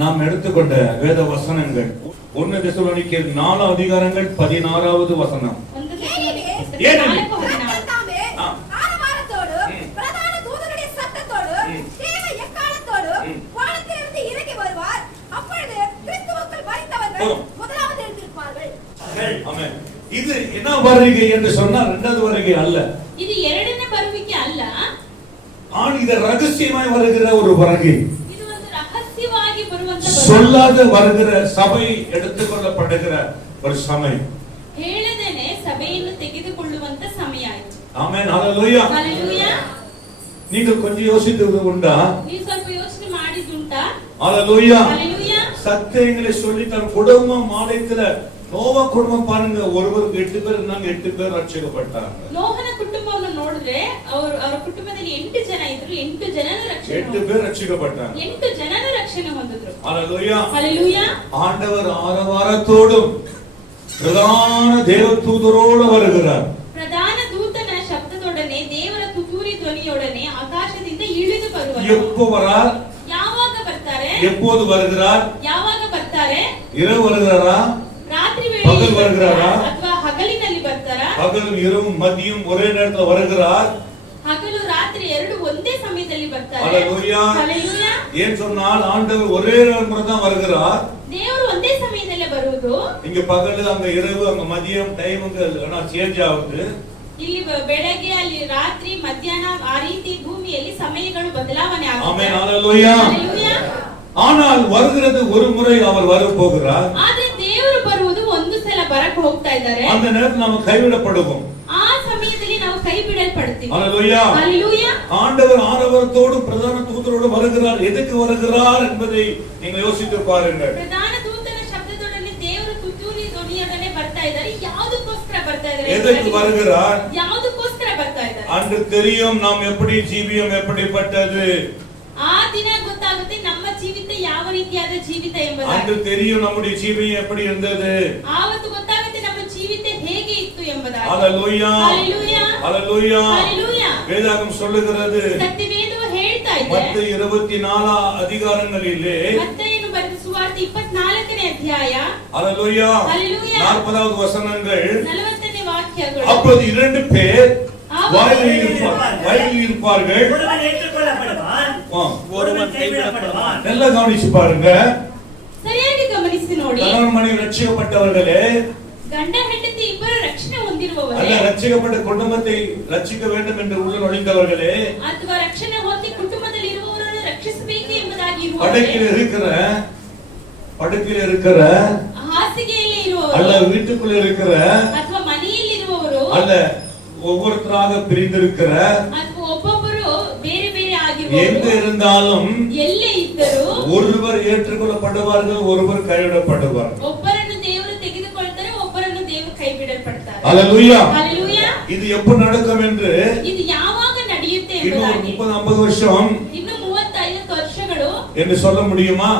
நாம் எடுத்துக்கொண்ட வேத வசனங்கள் 1 தெசலோனிக்கேயர் 4 அதிகாரங்கள் 16வது வசனம். ஏனெனில் ஆரவாரத்தோடு பிரதான தூதனுடைய சத்தத்தோடு தேவ எக்காளத்தோடு வானத்திலிருந்து இறங்கி வருவார். அப்பொழுது கிறிஸ்துவுக்குள் மரித்தவர்கள் முதலாவது எழுந்திருப்பார்கள். ஆமென். இது என்ன வருகை என்று சொன்னா இரண்டாவது வருகை அல்ல. இது ಎರಡನೇ ಬರುವಿಕೆ ಅಲ್ಲ. இது ரகசியமாய் வருகிற ஒரு வருகை. இது ಒಂದು ರಹಸ್ಯವಾಗಿ ಬರುವಂತ சொல்லாத வருகிற சபை எடுத்துக்கொள்ளப்படுகிற ஒரு சமயம். ಹೇಳದೇನೆ ಸಭೆಯನ್ನು ತೆಗೆದುಕೊಳ್ಳುವಂತ ಸಮಯ ಆಯ್ತು. ಆಮೆನ್. ஹalleluya. ஹalleluya. நீங்கள் கொஞ்சம் யோசித்தது உண்டா? ನೀವು ಸ್ವಲ್ಪ ಯೋಚನೆ ಮಾಡಿದುಂಟಾ? ஹalleluya. ஹalleluya. சத்தியங்களை சொல்லி தன் குடும்பம் ஆலயத்துல நோவா குடும்பம் பாருங்க, ஒருவருக்கு 8 பேர் இருந்தாங்க, 8 பேர் ரட்சிக்கப்பட்டாங்க. ನೋಹನ ಕುಟುಂಬವನ್ನು ನೋಡಿದ್ರೆ ಅವರ ಕುಟುಂಬದಲ್ಲಿ 8 ಜನ ಇದ್ರು, 8 ಜನರ ರಕ್ಷಣೆ 8 பேர் ரட்சிக்கப்பட்டாங்க. 8 ಜನರ ರಕ್ಷಣೆ ಹೊಂದಿದ್ರು. ஹalleluya. ஹalleluya. ஆண்டவர் ஆரவாரத்தோடும் பிரதான தேவதூதரோடு வருகிறார். ಪ್ರಧಾನ ದೂತನ ಶಬ್ದದೊಡನೆ ದೇವರ ತುತ್ತೂರಿ ಧ್ವನಿಯೊಡನೆ ಆಕಾಶದಿಂದ ಇಳಿದು ಬರುವರು. எப்போ வரார்? ಯಾವಾಗ ಬರ್ತಾರೆ? எப்போது வருகிறார்? ಯಾವಾಗ ಬರ್ತಾರೆ? இரவு வருகிறாரா? ರಾತ್ರಿ ವೇಳೆ பகல் வருகிறாரா? ಅಥವಾ ಹಗಲಿನಲ್ಲಿ ಬರ್ತಾರಾ? பகலும் இரவும் மதியம் ஒரே நேரத்தில் வருகிறார். ಹಗಲು ರಾತ್ರಿ ಎರಡು ಒಂದೇ ಸಮಯದಲ್ಲಿ ಬರ್ತಾರೆ. ஹalleluya. ஹalleluya. ஏன் சொன்னால் ஆண்டவர் ஒரே முறை தான் வருகிறார். ದೇವರು ಒಂದೇ ಸಮಯದಲ್ಲೇ ಬರುವುದು. இங்க பகல், அங்க இரவு, அங்க மதியம் டைம்கள் எல்லாம் சேஞ்ச் ஆகுது. ಇಲ್ಲಿ ಬೆಳಗ್ಗೆ, ಅಲ್ಲಿ ರಾತ್ರಿ, ಮಧ್ಯಾಹ್ನ, ಆ ರೀತಿ ಭೂಮಿಯಲ್ಲಿ ಸಮಯಗಳು ಬದಲಾವಣೆ ಆಗುತ್ತೆ. ஆமென். ஹalleluya. ஹalleluya. ஆனால் வருகிறது ஒரு முறை அவர் வர போகிறார். ಆದರೆ ದೇವರು ಬರುವುದು ಒಂದು ಸಲ ಬರಕ್ಕೆ ಹೋಗ್ತಾ ಇದ್ದಾರೆ. அந்த நேரத்தில் நாம் கைவிடப்படுவோம். ಆ ಸಮಯದಲ್ಲಿ ನಾವು ಕೈ ಬಿಡಲ್ಪಡ್ತೀವಿ. ஹalleluya. ஹalleluya. ஆண்டவர் ஆரவாரத்தோடு பிரதான தூதரோடு வருகிறார். எதுக்கு வருகிறார் என்பதை நீங்கள் யோசித்து பாருங்கள். ಪ್ರಧಾನ ದೂತನ ಶಬ್ದದೊಡನೆ ದೇವರು ತುತ್ತೂರಿ ಧ್ವನಿಯೊಡನೆ ಬರ್ತಾ ಇದ್ದಾರೆ. ಯಾವುದಕ್ಕೋಸ್ಕರ ಬರ್ತಾ ಇದ್ದಾರೆ? எதற்கு வருகிறார்? ಯಾವುದಕ್ಕೋಸ್ಕರ ಬರ್ತಾ ಇದ್ದಾರೆ? அன்று தெரியும் நாம் எப்படி ஜீவியம் எப்படிப்பட்டது. ಆ ದಿನ ಗೊತ್ತಾಗುತ್ತೆ ನಮ್ಮ ಜೀವಿತ ಯಾವ ರೀತಿಯಾದ ಜೀವಿತ ಎಂಬುದಾಗಿ. அன்று தெரியும் நம்முடைய ஜீவியம் எப்படி இருந்தது. ಆವತ್ತು ಗೊತ್ತಾಗುತ್ತೆ ನಮ್ಮ ಜೀವಿತ ಹೇಗೆ ಇತ್ತು ಎಂಬುದಾಗಿ. ஹalleluya. ஹalleluya. ஹalleluya. ஹalleluya. வேதாகம் சொல்லுகிறது. ಸತ್ಯವೇದವು ಹೇಳ್ತಾ ಇದೆ. மத்தேயு 24 அதிகாரங்களிலே ಮತ್ತೇಯನು ಬರೆದ ಸುವಾರ್ತೆ 24ನೇ ಅಧ್ಯಾಯ. ஹalleluya. ஹalleluya. 40வது வசனங்கள். 40ನೇ ವಾಕ್ಯಗಳು. அப்போது 2 பேர் வயலில் இருப்பார்கள். ஒருவன் ஏற்றுக்கொள்ளப்படுவான், ஒருவன் கைவிடப்படுவான். நல்லா கவனிச்சு பாருங்க. ಸರಿಯಾಗಿ ಗಮನಿಸಿ ನೋಡಿ. கணவன் மனைவி ரட்சிக்கப்பட்டவர்களே, ಗಂಡ ಹೆಂಡತಿ ಇಬ್ಬರು ರಕ್ಷಣೆ அல்ல ಹೊಂದಿರುವವರೇ, ரட்சிக்கப்பட்ட குடும்பத்தை ரட்சிக்க வேண்டும் என்று உள்ள நுழைந்தவர்களே, ಅಥವಾ ರಕ್ಷಣೆ ಹೊಂದಿ ಕುಟುಂಬದಲ್ಲಿ ಇರುವವರನ್ನು ರಕ್ಷಿಸಬೇಕು ಎಂಬುದಾಗಿ படுக்கையில் இருக்கிற ಹಾಸಿಗೆಯಲ್ಲಿ அல்ல ಇರುವವರು, வீட்டுக்குள்ள இருக்கிற ಅಥವಾ ಮನೆಯಲ್ಲಿ ಇರುವವರು, அல்ல ஒவ்வொருத்தராக பிரிந்திருக்கிற, ಅಥವಾ ಒಬ್ಬೊಬ್ಬರು ಬೇರೆ ಬೇರೆ எங்க ಆಗಿರುವವರು, இருந்தாலும் ಎಲ್ಲೇ ಇದ್ದರೂ ஒருவர் ஏற்றுக்கொள்ளப்படுவார்கள், ஒருவர் கைவிடப்படுவார்கள். ಒಬ್ಬರನ್ನು ದೇವರು ತೆಗೆದುಕೊಳ್ತಾರೆ, ಒಬ್ಬರನ್ನು ದೇವರು ಕೈ ಬಿಡಲ್ಪಡ್ತಾರೆ. ஹalleluya. ஹalleluya. இது எப்ப நடக்கும் என்று ಇದು ಯಾವಾಗ ನಡೆಯುತ್ತೆ இன்னும் ಎಂಬುದಾಗಿ 30-50 வருஷம் ಇನ್ನು 35 ವರ್ಷಗಳು என்று சொல்ல முடியுமா?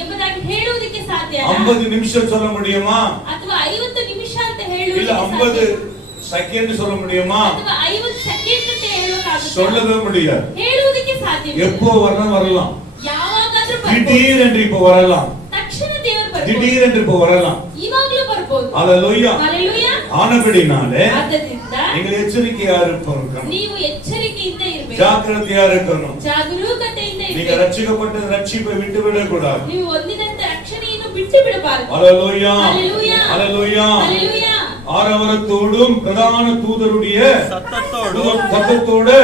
ಎಂಬುದಾಗಿ ಹೇಳುವುದಕ್ಕೆ ಸಾಧ್ಯ 50 நிமிஷம் சொல்ல முடியுமா? ಅಥವಾ 50 ನಿಮಿಷ ಅಂತ இல்ல ಹೇಳುವುದಕ್ಕೆ 50 ಸಾಧ್ಯ செகண்ட் சொல்ல முடியுமா? ಅಥವಾ 50 ಸೆಕೆಂಡ್ ಅಂತ ಹೇಳೋಕ್ಕಾಗುತ್ತಾ? சொல்லவே முடியாது. ಹೇಳುವುದಕ್ಕೆ ಸಾಧ್ಯವಿಲ್ಲ. எப்போ வரலாம், ಯಾವಾಗಾದ್ರೂ ಬರ್ಬೋದು. திடீர் என்று இப்ப வரலாம், ತಕ್ಷಣ ದೇವರು ಬರ್ಬೋದು. திடீர் என்று இப்ப வரலாம். ಇವಾಗ್ಲೂ ಬರ್ಬೋದು. ஹalleluya. ஹalleluya. ஆனபடினாலே ಆದ್ದರಿಂದ நீங்கள் எச்சரிக்கையா இருக்கணும், ನೀವು ಎಚ್ಚರಿಕೆಯಿಂದ ಇರಬೇಕು, ஜாக்கிரதையா இருக்கணும். ಜಾಗರೂಕತೆಯಿಂದ நீங்க ಇರಬೇಕು. ரட்சிக்கப்பட்ட ரட்சிப்பை விட்டு விடக்கூடாது. ನೀವು ಹೊಂದಿದಂತ ರಕ್ಷಣೆಯನ್ನು ಬಿಟ್ಟು ಬಿಡಬಾರದು. ஹalleluya. ஹalleluya. ஹalleluya. ஹalleluya. ஆரவாரத்தோடும் பிரதான தூதருடைய சத்தத்தோடும் சத்தத்தோடு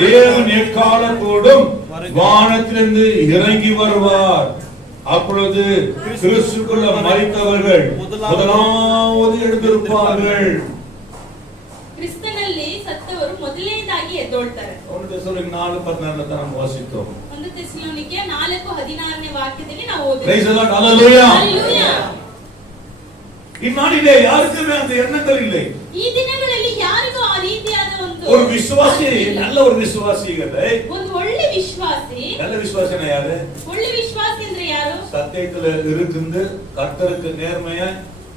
தேவன் எக்காலத்தோடும் வானத்திலிருந்து இறங்கி வருவார். அப்பொழுது கிறிஸ்துக்குள்ள மரித்தவர்கள் முதலாவது எழுந்திருப்பார்கள். ಕ್ರಿಸ್ತನಲ್ಲಿ ಸತ್ತವರು ಮೊದಲನೇದಾಗಿ ಎದ್ದೊಳ್ತಾರೆ. 1 தெசலோனிக்கேயர் 4:16 நாம் வாசித்தோம். 1 ತೆಸಲೋನಿಕೆ 4:16ನೇ ವಾಕ್ಯದಲ್ಲಿ ನಾವು ಓದಿದ್ದೇವೆ. Praise the Lord. Hallelujah. Hallelujah. இந்நாளிலே யாருக்குமே அந்த எண்ணங்கள் இல்லை. ಈ ದಿನಗಳಲ್ಲಿ ಯಾರಿಗೂ ಆ ರೀತಿಯಾದ ஒரு விசுவாசி, நல்ல ஒரு விசுவாசிகளை, ಒಂದು ಒಳ್ಳೆ ವಿಶ್ವಾಸಿ, நல்ல விசுவாசினா யாரு? ಒಳ್ಳೆ ವಿಶ್ವಾಸಿ ಅಂದ್ರೆ ಯಾರು? சத்தியத்துல இருந்து கர்த்தருக்கு நேர்மையா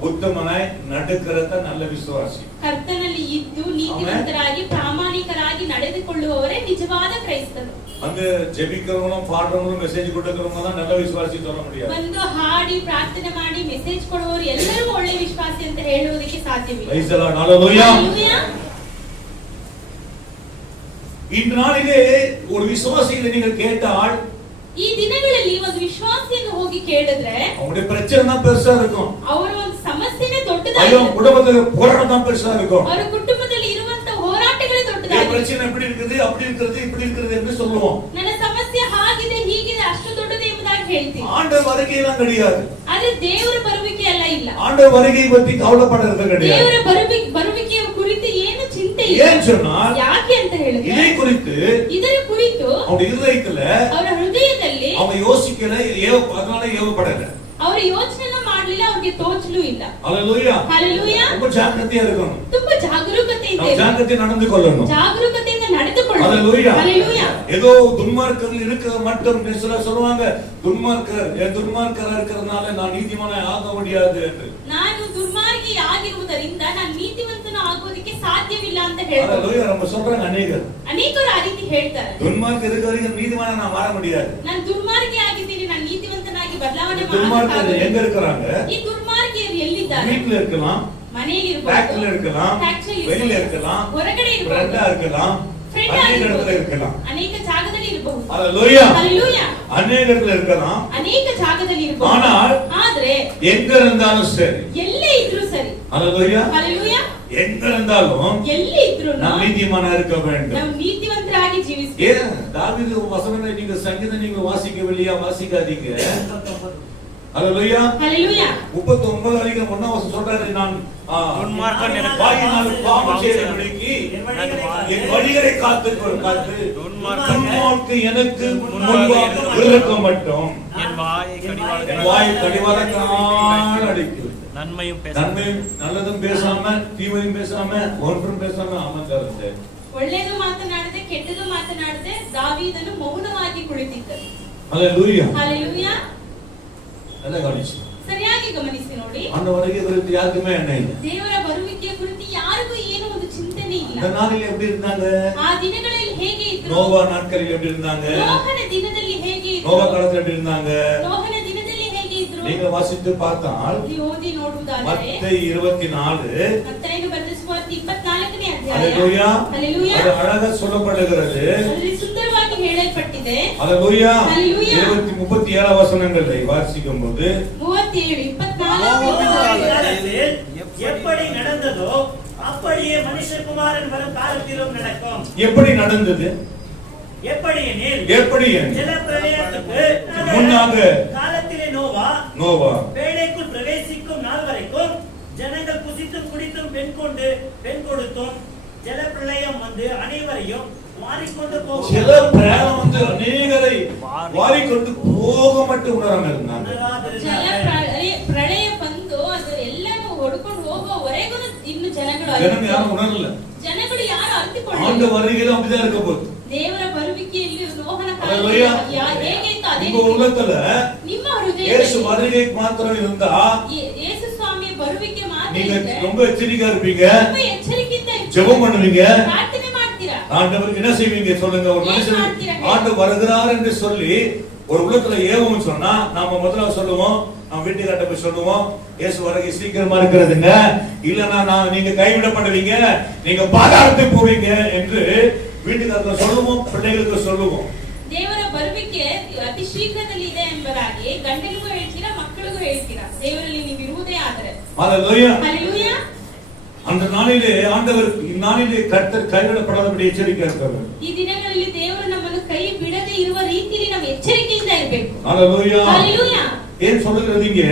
ಉತ್ತಮನಾಗಿ ನಡ್ಕರತ நல்ல ವಿಶ್ವಾಸಿ. ಕರ್ತನಲ್ಲಿ ಇದ್ದು ನೀತಿವಂತರಾಗಿ ಪ್ರಾಮಾಣಿಕರಾಗಿ ನಡೆದುಕೊಳ್ಳುವವರೇ ನಿಜವಾದ ಕ್ರೈಸ್ತರು. அங்க ஜெபிக்கிறவங்களும் பாடுறவங்களும் மெசேஜ் கொடுக்கறவங்க தான் நல்ல விசுவாசி சொல்ல முடியாது. ಒಂದು ಹಾಡಿ ಪ್ರಾರ್ಥನೆ ಮಾಡಿ ಮೆಸೇಜ್ ಕೊಡುವವರು ಎಲ್ಲರೂ ಒಳ್ಳೆ ವಿಶ್ವಾಸಿ ಅಂತ ಹೇಳುವುದಕ್ಕೆ ಸಾಧ್ಯವಿಲ್ಲ. ಪ್ರೈಸ್ ದಿ ಲಾರ್ಡ್, ಹalleluya. இந்த நாளிலே ஒரு விசுவாசியை நீங்கள் கேட்டால், ಈ ದಿನಗಳಲ್ಲಿ ಒಂದು ವಿಶ್ವಾಸಿಯನ್ನು ಹೋಗಿ ಕೇಳಿದ್ರೆ அவங்களுடைய பிரச்சனை தான் பெருசா இருக்கும். ಅವರ ಒಂದು ಸಮಸ್ಯೆನೇ ದೊಡ್ಡದಾಗಿದೆ. ஐயோ குடும்பத்துல போராட்டம் தான் பெருசா இருக்கும். ಅವರ ಕುಟುಂಬದಲ್ಲಿ ಇರುವಂತ ಹೋರಾಟಗಳೇ ಈ ದೊಡ್ಡದಾಗಿದೆ. பிரச்சனை எப்படி இருக்குது, அப்படி இருக்குது, இப்படி இருக்குது என்று சொல்லுவோம். ನನ್ನ ಸಮಸ್ಯೆ ಹಾಗಿದೆ ಹೀಗಿದೆ ಅಷ್ಟು ದೊಡ್ಡದು ಎಂಬುದಾಗಿ ಹೇಳ್ತೀವಿ. ஆண்டவர் வருகையெல்லாம் கிடையாது. ಆದ್ರೆ ದೇವರ ಬರುವಿಕೆ ಎಲ್ಲ ಇಲ್ಲ. ஆண்டவர் வருகை பத்தி கவலைப்படுறது கிடையாது. ದೇವರ ಬರುವಿಕೆಯ ಕುರಿತು ಏನು ಚಿಂತೆ ಇಲ್ಲ. ஏன் சொன்னால், ಯಾಕೆ ಅಂತ ಹೇಳಿದ್ರೆ இதை குறித்து ಇದರ ಕುರಿತು அவருடைய இருதயத்துல ಅವರ ಹೃದಯದಲ್ಲಿ அவங்க யோசிக்கல, அதனால ஏவப்படல. ಅವರು ಯೋಚನೆ ಮಾಡಲಿಲ್ಲ, ಅವರಿಗೆ ತೋಚಲೂ ಇಲ್ಲ. ஹalleluya. ஹalleluya. ரொம்ப ஜாக்கிரதையா இருக்கணும். ತುಂಬಾ ಜಾಗರೂಕತೆಯಿಂದ ನಾವು ಜಾಗೃತಿ நடந்து கொள்ளணும். ಜಾಗರೂಕತೆಯಿಂದ ನಡೆದುಕೊಳ್ಳணும். ஹalleluya. ஹalleluya. ஏதோ துன்மார்க்கர்கள் இருக்கிற மட்டும் சொல்லுவாங்க, துன்மார்க்கரா இருக்கிறதுனால நான் நீதிமானா ஆக முடியாது என்று. ನಾನು ದುರ್ಮಾರ್ಗಿ ಆಗಿರುವುದರಿಂದ ನಾನು ನೀತಿವಂತನ ಆಗೋದಕ್ಕೆ ಸಾಧ್ಯವಿಲ್ಲ ಅಂತ ಹೇಳ್ತಾರೆ. ஹalleluya. நம்ம சொல்றாங்க ಅನೇಕರು ಆ ರೀತಿ ಹೇಳ್ತಾರೆ. துன்மார்க்க இருக்கிறவங்க நீதிமானா நான் மாற முடியாது. ನಾನು ದುರ್ಮಾರ್ಗಿ ಆಗಿದ್ದೀನಿ, ನಾನು ನೀತಿವಂತನಾಗಿ ಬದಲಾವಣೆ துன்மார்க்கர் எங்க இருக்கிறாங்க? ಈ ದುರ್ಮಾರ್ಗಿಯರು ಎಲ್ಲಿದ್ದಾರೆ? வீட்ல இருக்கலாம், ಮನೆಯಲ್ಲಿ ಇರಬಹುದು, ಫ್ಯಾಕ್ಟರಿல இருக்கலாம், வெளியில இருக்கலாம், ಹೊರಗಡೆ ಇರಬಹುದು, ஃப்ரெண்டா இருக்கலாம், அநேக இடத்துல இருக்கலாம். ಅನೇಕ ಜಾಗದಲ್ಲಿ ಇರಬಹುದು. ஹalleluya. ஹalleluya. அநேக இடத்துல இருக்கலாம், ಅನೇಕ ಜಾಗದಲ್ಲಿ ಇರಬಹುದು. ஆனால் ಆದ್ರೆ எங்க இருந்தாலும் சரி, ಎಲ್ಲೇ ಇದ್ರೂ ಸರಿ, ஹalleluya, ஹalleluya, எங்க இருந்தாலும் ಎಲ್ಲೇ ಇದ್ರೂ நாம் நீதிமானா இருக்க வேண்டும். ನಾವು ನೀತಿವಂತರಾಗಿ ಜೀವಿಸಬೇಕು. ஏன் தாவீது வசனத்தை நீங்க சங்கீதம் நீங்க வாசிக்கவில்லையா? வாசிக்காதீங்க. ஹalleluya. ஹalleluya. 39 அதிகாரம் 1 வசனம் சொல்றாரு, நான் துன்மார்க்கன் எனக்கு வாயினால் பாவம் செய்தபடிக்கு என் வழிகளை காத்து துன்மார்க்கு எனக்கு முன்பாக இருக்க மாட்டோம். என் வாயை கடிவாளத்தால் அடிக்கும். நன்மையும் நல்லதும் பேசாம, தீமையும் பேசாம, ஒன்றும் பேசாம அமைஞ்சிருந்தே. ಒಳ್ಳೆಯದು ಮಾತನಾಡದೆ ಕೆಟ್ಟದು ಮಾತನಾಡದೆ ದಾವೀದನು ಮೌನವಾಗಿ ಕುಳಿತಿದ್ದನು. ஹalleluya. ஹalleluya. நல்லா கவனிச்சு. ಸರಿಯಾಗಿ ಗಮನಿಸಿ ನೋಡಿ. ஆண்டவருக்கு குறித்து யாருக்குமே எண்ணம் இல்லை. ದೇವರ ಬರುವಿಕೆಯ ಕುರಿತು ಯಾರಿಗೂ ಏನು ಒಂದು ಚಿಂತನೆ ಇಲ್ಲ. அந்த நாளில் எப்படி இருந்தாங்க? ಆ ದಿನಗಳಲ್ಲಿ ಹೇಗೆ ಇದ್ರು? நோவா நாட்களில் எப்படி இருந்தாங்க? ನೋಹನ ದಿನದಲ್ಲಿ ಹೇಗೆ ಇದ್ರು? நோவா காலத்துல எப்படி இருந்தாங்க? ನೋಹನ ದಿನದಲ್ಲಿ ಹೇಗೆ ಇದ್ರು? நீங்க வாசித்து பார்த்தால் ಓದಿ ನೋಡುವುದಾದರೆ மத்தேயு 24 ಮತ್ತೇನು ಬರೆದ ಸುವಾರ್ತೆ 24ನೇ ಅಧ್ಯಾಯ. ஹalleluya. ஹalleluya. அது அழகா சொல்லப்படுகிறது. ಅಲ್ಲಿ ಸುಂದರವಾಗಿ ಹೇಳಲ್ಪಟ್ಟಿದೆ. ஹalleluya. ஹalleluya. 37 வசனங்களை வாசிக்கும்போது 37 24 எப்படி நடந்ததோ அப்படியே மனுஷகுமாரன் வரும் காலத்திலும் நடக்கும். எப்படி நடந்தது? எப்படி ஜலப்பிரளயத்துக்கு முன்னாக காலத்திலே நோவா பேழைக்குள் பிரவேசிக்கும் நாள் வரைக்கும் ஜனங்கள் புசித்தும் குடித்தும் பெண் கொடுத்தும் ஜலப்பிரளயம் வந்து அனைவரையும் வாரிக்கொண்டு போகும். ஜலப்பிரளயம் வந்து அநேகரை வாரிக்கொண்டு போக மட்டும் உணராம இருந்தாங்க. ಪ್ರಳಯ ಬಂದು ಅದು ಎಲ್ಲಾನು ಹೊಡ್ಕೊಂಡು ಹೋಗೋವರೆಗೂ ಇನ್ನು ಜನಗಳು ಯಾರು ಉಣರಲ್ಲ. ಜನಗಳು ಯಾರು ಅರಿತುಕೊಳ್ಳಲ್ಲ. ಆಂಡ வருகையில அப்படிதான் இருக்க போகுது. ದೇವರ ಬರುವಿಕೆಯಲ್ಲಿ ನೋಹನ ஹalleluya. ಹೇಗಿತ್ತು ಅದೇ ನಿಮ್ಮ உள்ளத்துல ನಿಮ್ಮ ಹೃದಯದಲ್ಲಿ ಯೇಸು வருகைக்கு மாத்திரம் இருந்தா ಯೇಸು ಸ್ವಾಮಿಯ ಬರುವಿಕೆ ಮಾತ್ರ நீங்க ಇದ್ರೆ ரொம்ப எச்சரிக்கையா இருப்பீங்க, ரொம்ப ಎಚ್ಚರಿಕೆಯಿಂದ ஜெபம் பண்ணுவீங்க, ಪ್ರಾರ್ಥನೆ ಮಾಡ್ತೀರಾ. ஆண்டவருக்கு என்ன செய்வீங்க சொல்லுங்க? ஒரு மனுஷன் ஆண்டவர் வருகிறார் என்று சொல்லி ஒரு உள்ளத்துல ஏவம் சொன்னா நாம முதல்ல சொல்லுவோம், நம்ம வீட்டுக்காட்ட போய் சொல்லுவோம், இயேசு வருகை சீக்கிரமா இருக்கிறதுங்க, இல்லன்னா நீங்க கைவிடப்படுவீங்க, நீங்க பாதாளத்துக்கு போவீங்க என்று வீட்டுக்காரங்க சொல்லுவோம், பிள்ளைகளுக்கு சொல்லுவோம். ದೇವರ ಬರುವಿಕೆ ಅತಿ ಶೀಘ್ರದಲ್ಲಿ ಇದೆ ಎಂಬುದಾಗಿ ಗಂಡನಿಗೂ ಹೇಳ್ತೀರಾ, ಮಕ್ಕಳಿಗೂ ಹೇಳ್ತೀರಾ. ದೇವರಲ್ಲಿ ನೀವು ಇರುವುದೇ ಆದರೆ. ஹalleluya. ஹalleluya. அந்த நாளிலே ஆண்டவர் இந்நாளிலே கர்த்தர் கைவிடப்படாதபடி எச்சரிக்கையா இருக்கார். ಈ ದಿನಗಳಲ್ಲಿ ದೇವರು ನಮ್ಮನ್ನು ಕೈ ಬಿಡದೆ ಇರುವ ರೀತಿಯಲ್ಲಿ ನಾವು ಎಚ್ಚರಿಕೆಯಿಂದ ಇರಬೇಕು. ஹalleluya. ஹalleluya. ஏன் சொல்லுறீங்க?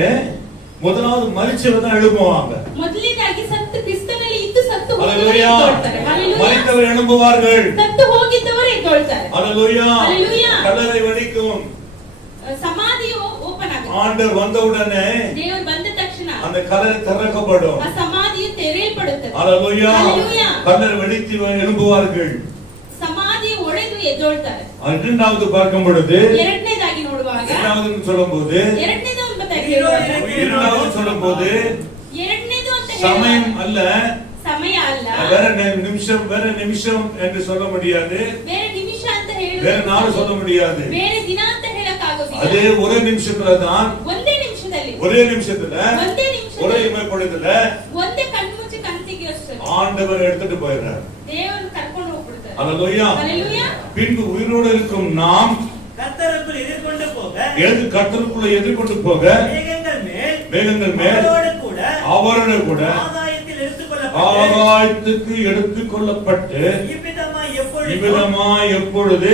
முதலாவது மரிச்சவங்க தான் எழும்புவாங்க. ಮೊದಲನೇದಾಗಿ ಸತ್ತು ಕ್ರಿಸ್ತನಲ್ಲಿ ಇದ್ದು ಸತ್ತು ಹೋದವರು ஹalleluya. ಎದ್ದೇಳ್ತಾರೆ. ஹalleluya. மரித்தவர் எழும்புவார்கள். ಸತ್ತು ಹೋಗಿದ್ದವರು ಎದ್ದೇಳ್ತಾರೆ. ஹalleluya. ஹalleluya. கல்லறை வெடிக்கும். ಸಮಾಧಿಯು ಓಪನ್ ಆಗುತ್ತೆ. ஆண்டவர் வந்தவுடனே ದೇವರು ಬಂದ ತಕ್ಷಣ அந்த கல்லறை திறக்கப்படும். ಆ ಸಮಾಧಿಯು ತೆರೆಯಲ್ಪಡುತ್ತದೆ. ஹalleluya. ஹalleluya. கல்லறை வெடித்து எழும்புவார்கள். ಸಮಾಧಿಯು ಒಡೆದು ಎದ್ದೇಳ್ತಾರೆ. இரண்டாவது பார்க்கும் பொழுது ಎರಡನೇದಾಗಿ ನೋಡುವಾಗ இரண்டாவது சொல்லும்போது ಎರಡನೇದು இரண்டாவது சொல்லும்போது சமயம் அல்ல, ಸಮಯ ಅಲ್ಲ, வேற நிமிஷம் என்று சொல்ல முடியாது, ಬೇರೆ ನಿಮಿಷ ಅಂತ வேற ಹೇಳುವುದು, நாள் சொல்ல முடியாது. ಬೇರೆ ದಿನ ಅಂತ ಹೇಳಕ್ಕಾಗೋದಿಲ್ಲ. அதே ஒரே நிமிஷத்துல தான், ಒಂದೇ ನಿಮಿಷದಲ್ಲಿ, ஒரே நிமிஷத்துல, ಒಂದೇ ஒரே ನಿಮಿಷದಲ್ಲಿ, இமைப்பொழுதுல ಒಂದೇ ಕಣ್ಮುಚ್ಚಿ ಕಣ್ತೆಗೆಯಷ್ಟು ஆண்டவர் எடுத்துட்டு போயிடுறார். ದೇವರು ಕರ್ಕೊಂಡು ಹೋಗ್ಬಿಡ್ತಾರೆ. அல்லேலூயா. ஹalleluya. பின்பு உயிரோடு இருக்கும் நாம் கர்த்தருக்குள் எதிர்கொண்டு போக, கர்த்தருக்குள்ள எதிர்கொண்டு போக மேகங்கள் மேல் அவரோடு கூட ஆகாயத்துக்கு எடுத்துக் கொள்ளப்பட்டு இவ்விதமாய் எப்பொழுது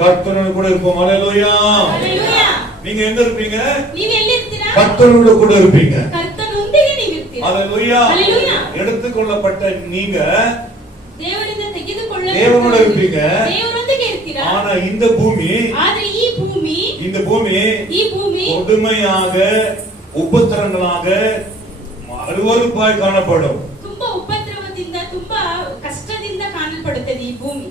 கர்த்தரோடு கூட இருப்போம். அல்லேலூயா. ஹalleluya. நீங்க எங்க இருப்பீங்க? ನೀವು ಎಲ್ಲಿ ಇರ್ತೀರಾ? கர்த்தரோடு கூட இருப்பீங்க. ಕರ್ತನೊಂದಿಗೆ ನೀವು ಇರ್ತೀರಾ. அல்லேலூயா. ஹalleluya. எடுத்துக் கொள்ளப்பட்ட நீங்க ದೇವರಿಂದ ತೆಗೆದುಕೊಳ್ಳಲ್ಪಟ್ಟ தேவனோட இருப்பீங்க. ದೇವರೊಂದಿಗೆ ಇರ್ತೀರಾ. ஆனா இந்த பூமி, ಆದ್ರೆ ಈ ಭೂಮಿ கொடுமையாக உபத்திரங்களாக அருவருப்பாய் காணப்படும். ತುಂಬಾ ಉಪದ್ರವದಿಂದ, ತುಂಬಾ ಕಷ್ಟದಿಂದ ಕಾಣಲ್ಪಡುತ್ತದೆ ಈ ಭೂಮಿ.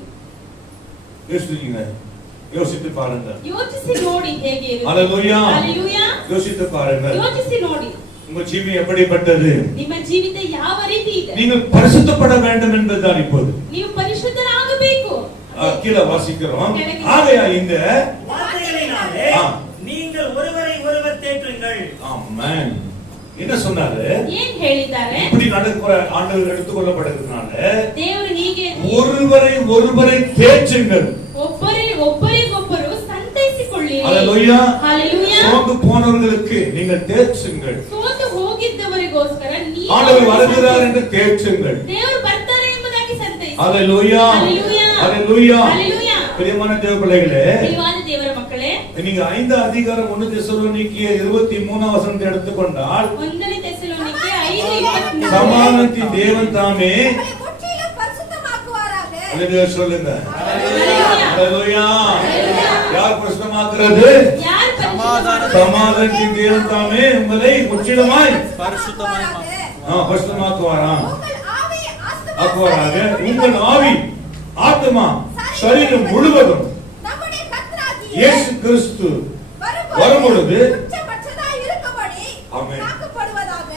யோசித்து பாருங்க. ಯೋಚಿಸಿ ನೋಡಿ ಹೇಗೆ ಇರುತ್ತೆ. அல்லேலூயா. ஹalleluya. யோசித்து பாருங்க. ಯೋಚಿಸಿ ನೋಡಿ உங்க ஜீவியம் எப்படிப்பட்டது? ನಿಮ್ಮ ಜೀವಿತ ಯಾವ ರೀತಿ ಇದೆ? நீங்கள் பரிசுத்தப்பட வேண்டும் என்பதுதான் இப்போது. ನೀವು ಪರಿಶುದ್ಧರಾಗಬೇಕು. கீழே வாசிக்கிறோம். ஆகையா இந்த வார்த்தைகளினாலே நீங்கள் ஒருவரை ஒருவர் தேற்றுங்கள். ஆமென். என்ன சொன்னாரு? ಏನ್ ಹೇಳಿದ್ದಾರೆ? இப்படி நடக்கிற ஆண்டவர் எடுத்துக்கொள்ளப்படுகிறதுனால ದೇವರು ಹೀಗೆ ஒருவரை தேற்றுங்கள். ಒಬ್ಬರಿಗೊಬ್ಬರು ಸಂತೈಸಿಕೊಳ್ಳಿರಿ. ஹalleluya. ஹalleluya. சோர்ந்து போனவர்களுக்கு நீங்கள் தேற்றுங்கள். ಸೋತು ಹೋಗಿದ್ದವರಿಗೋಸ್ಕರ ನೀವು ஆண்டவர் வருகிறார் என்று தேற்றுங்கள். ದೇವರು ಬರ್ತಾರೆ ಎಂಬುದಾಗಿ ಸಂತೈಸಿ. ஹalleluya. ஹalleluya. ஹalleluya. ஹalleluya. பிரியமான தேவ பிள்ளைகளே, பிரியமான தேவர மக்களே, நீங்க 5 அதிகாரம் 1 தெசலோனிக்கேயர் 23 வசனத்தை எடுத்துக்கொண்டால், 1 தெசலோனிக்கே 5:23 சமாதானத்தின் தேவன் தாமே முற்றிலும் பரிசுத்தமாக்குவாராக. அல்லேலூயா சொல்லுங்க. ஹalleluya. ஹalleluya. யார் பரிசுத்தமாக்குறது? யார் சமாதானத்தின் தேவன் தாமே உங்களை முற்றிலுமாய் பரிசுத்தமாக்குவாராக. பரிசுத்தமாக்குவாராம். உங்கள் ஆவியை ஆக்குவாராக. உங்கள் ஆவி, ஆத்துமா, சரீரம் முழுவதும் நம்முடைய கர்த்தராகிய இயேசு கிறிஸ்து வரும்பொழுது உச்சபட்சமாய் இருக்கும்படி ஆமென். காக்கப்படுவதாக.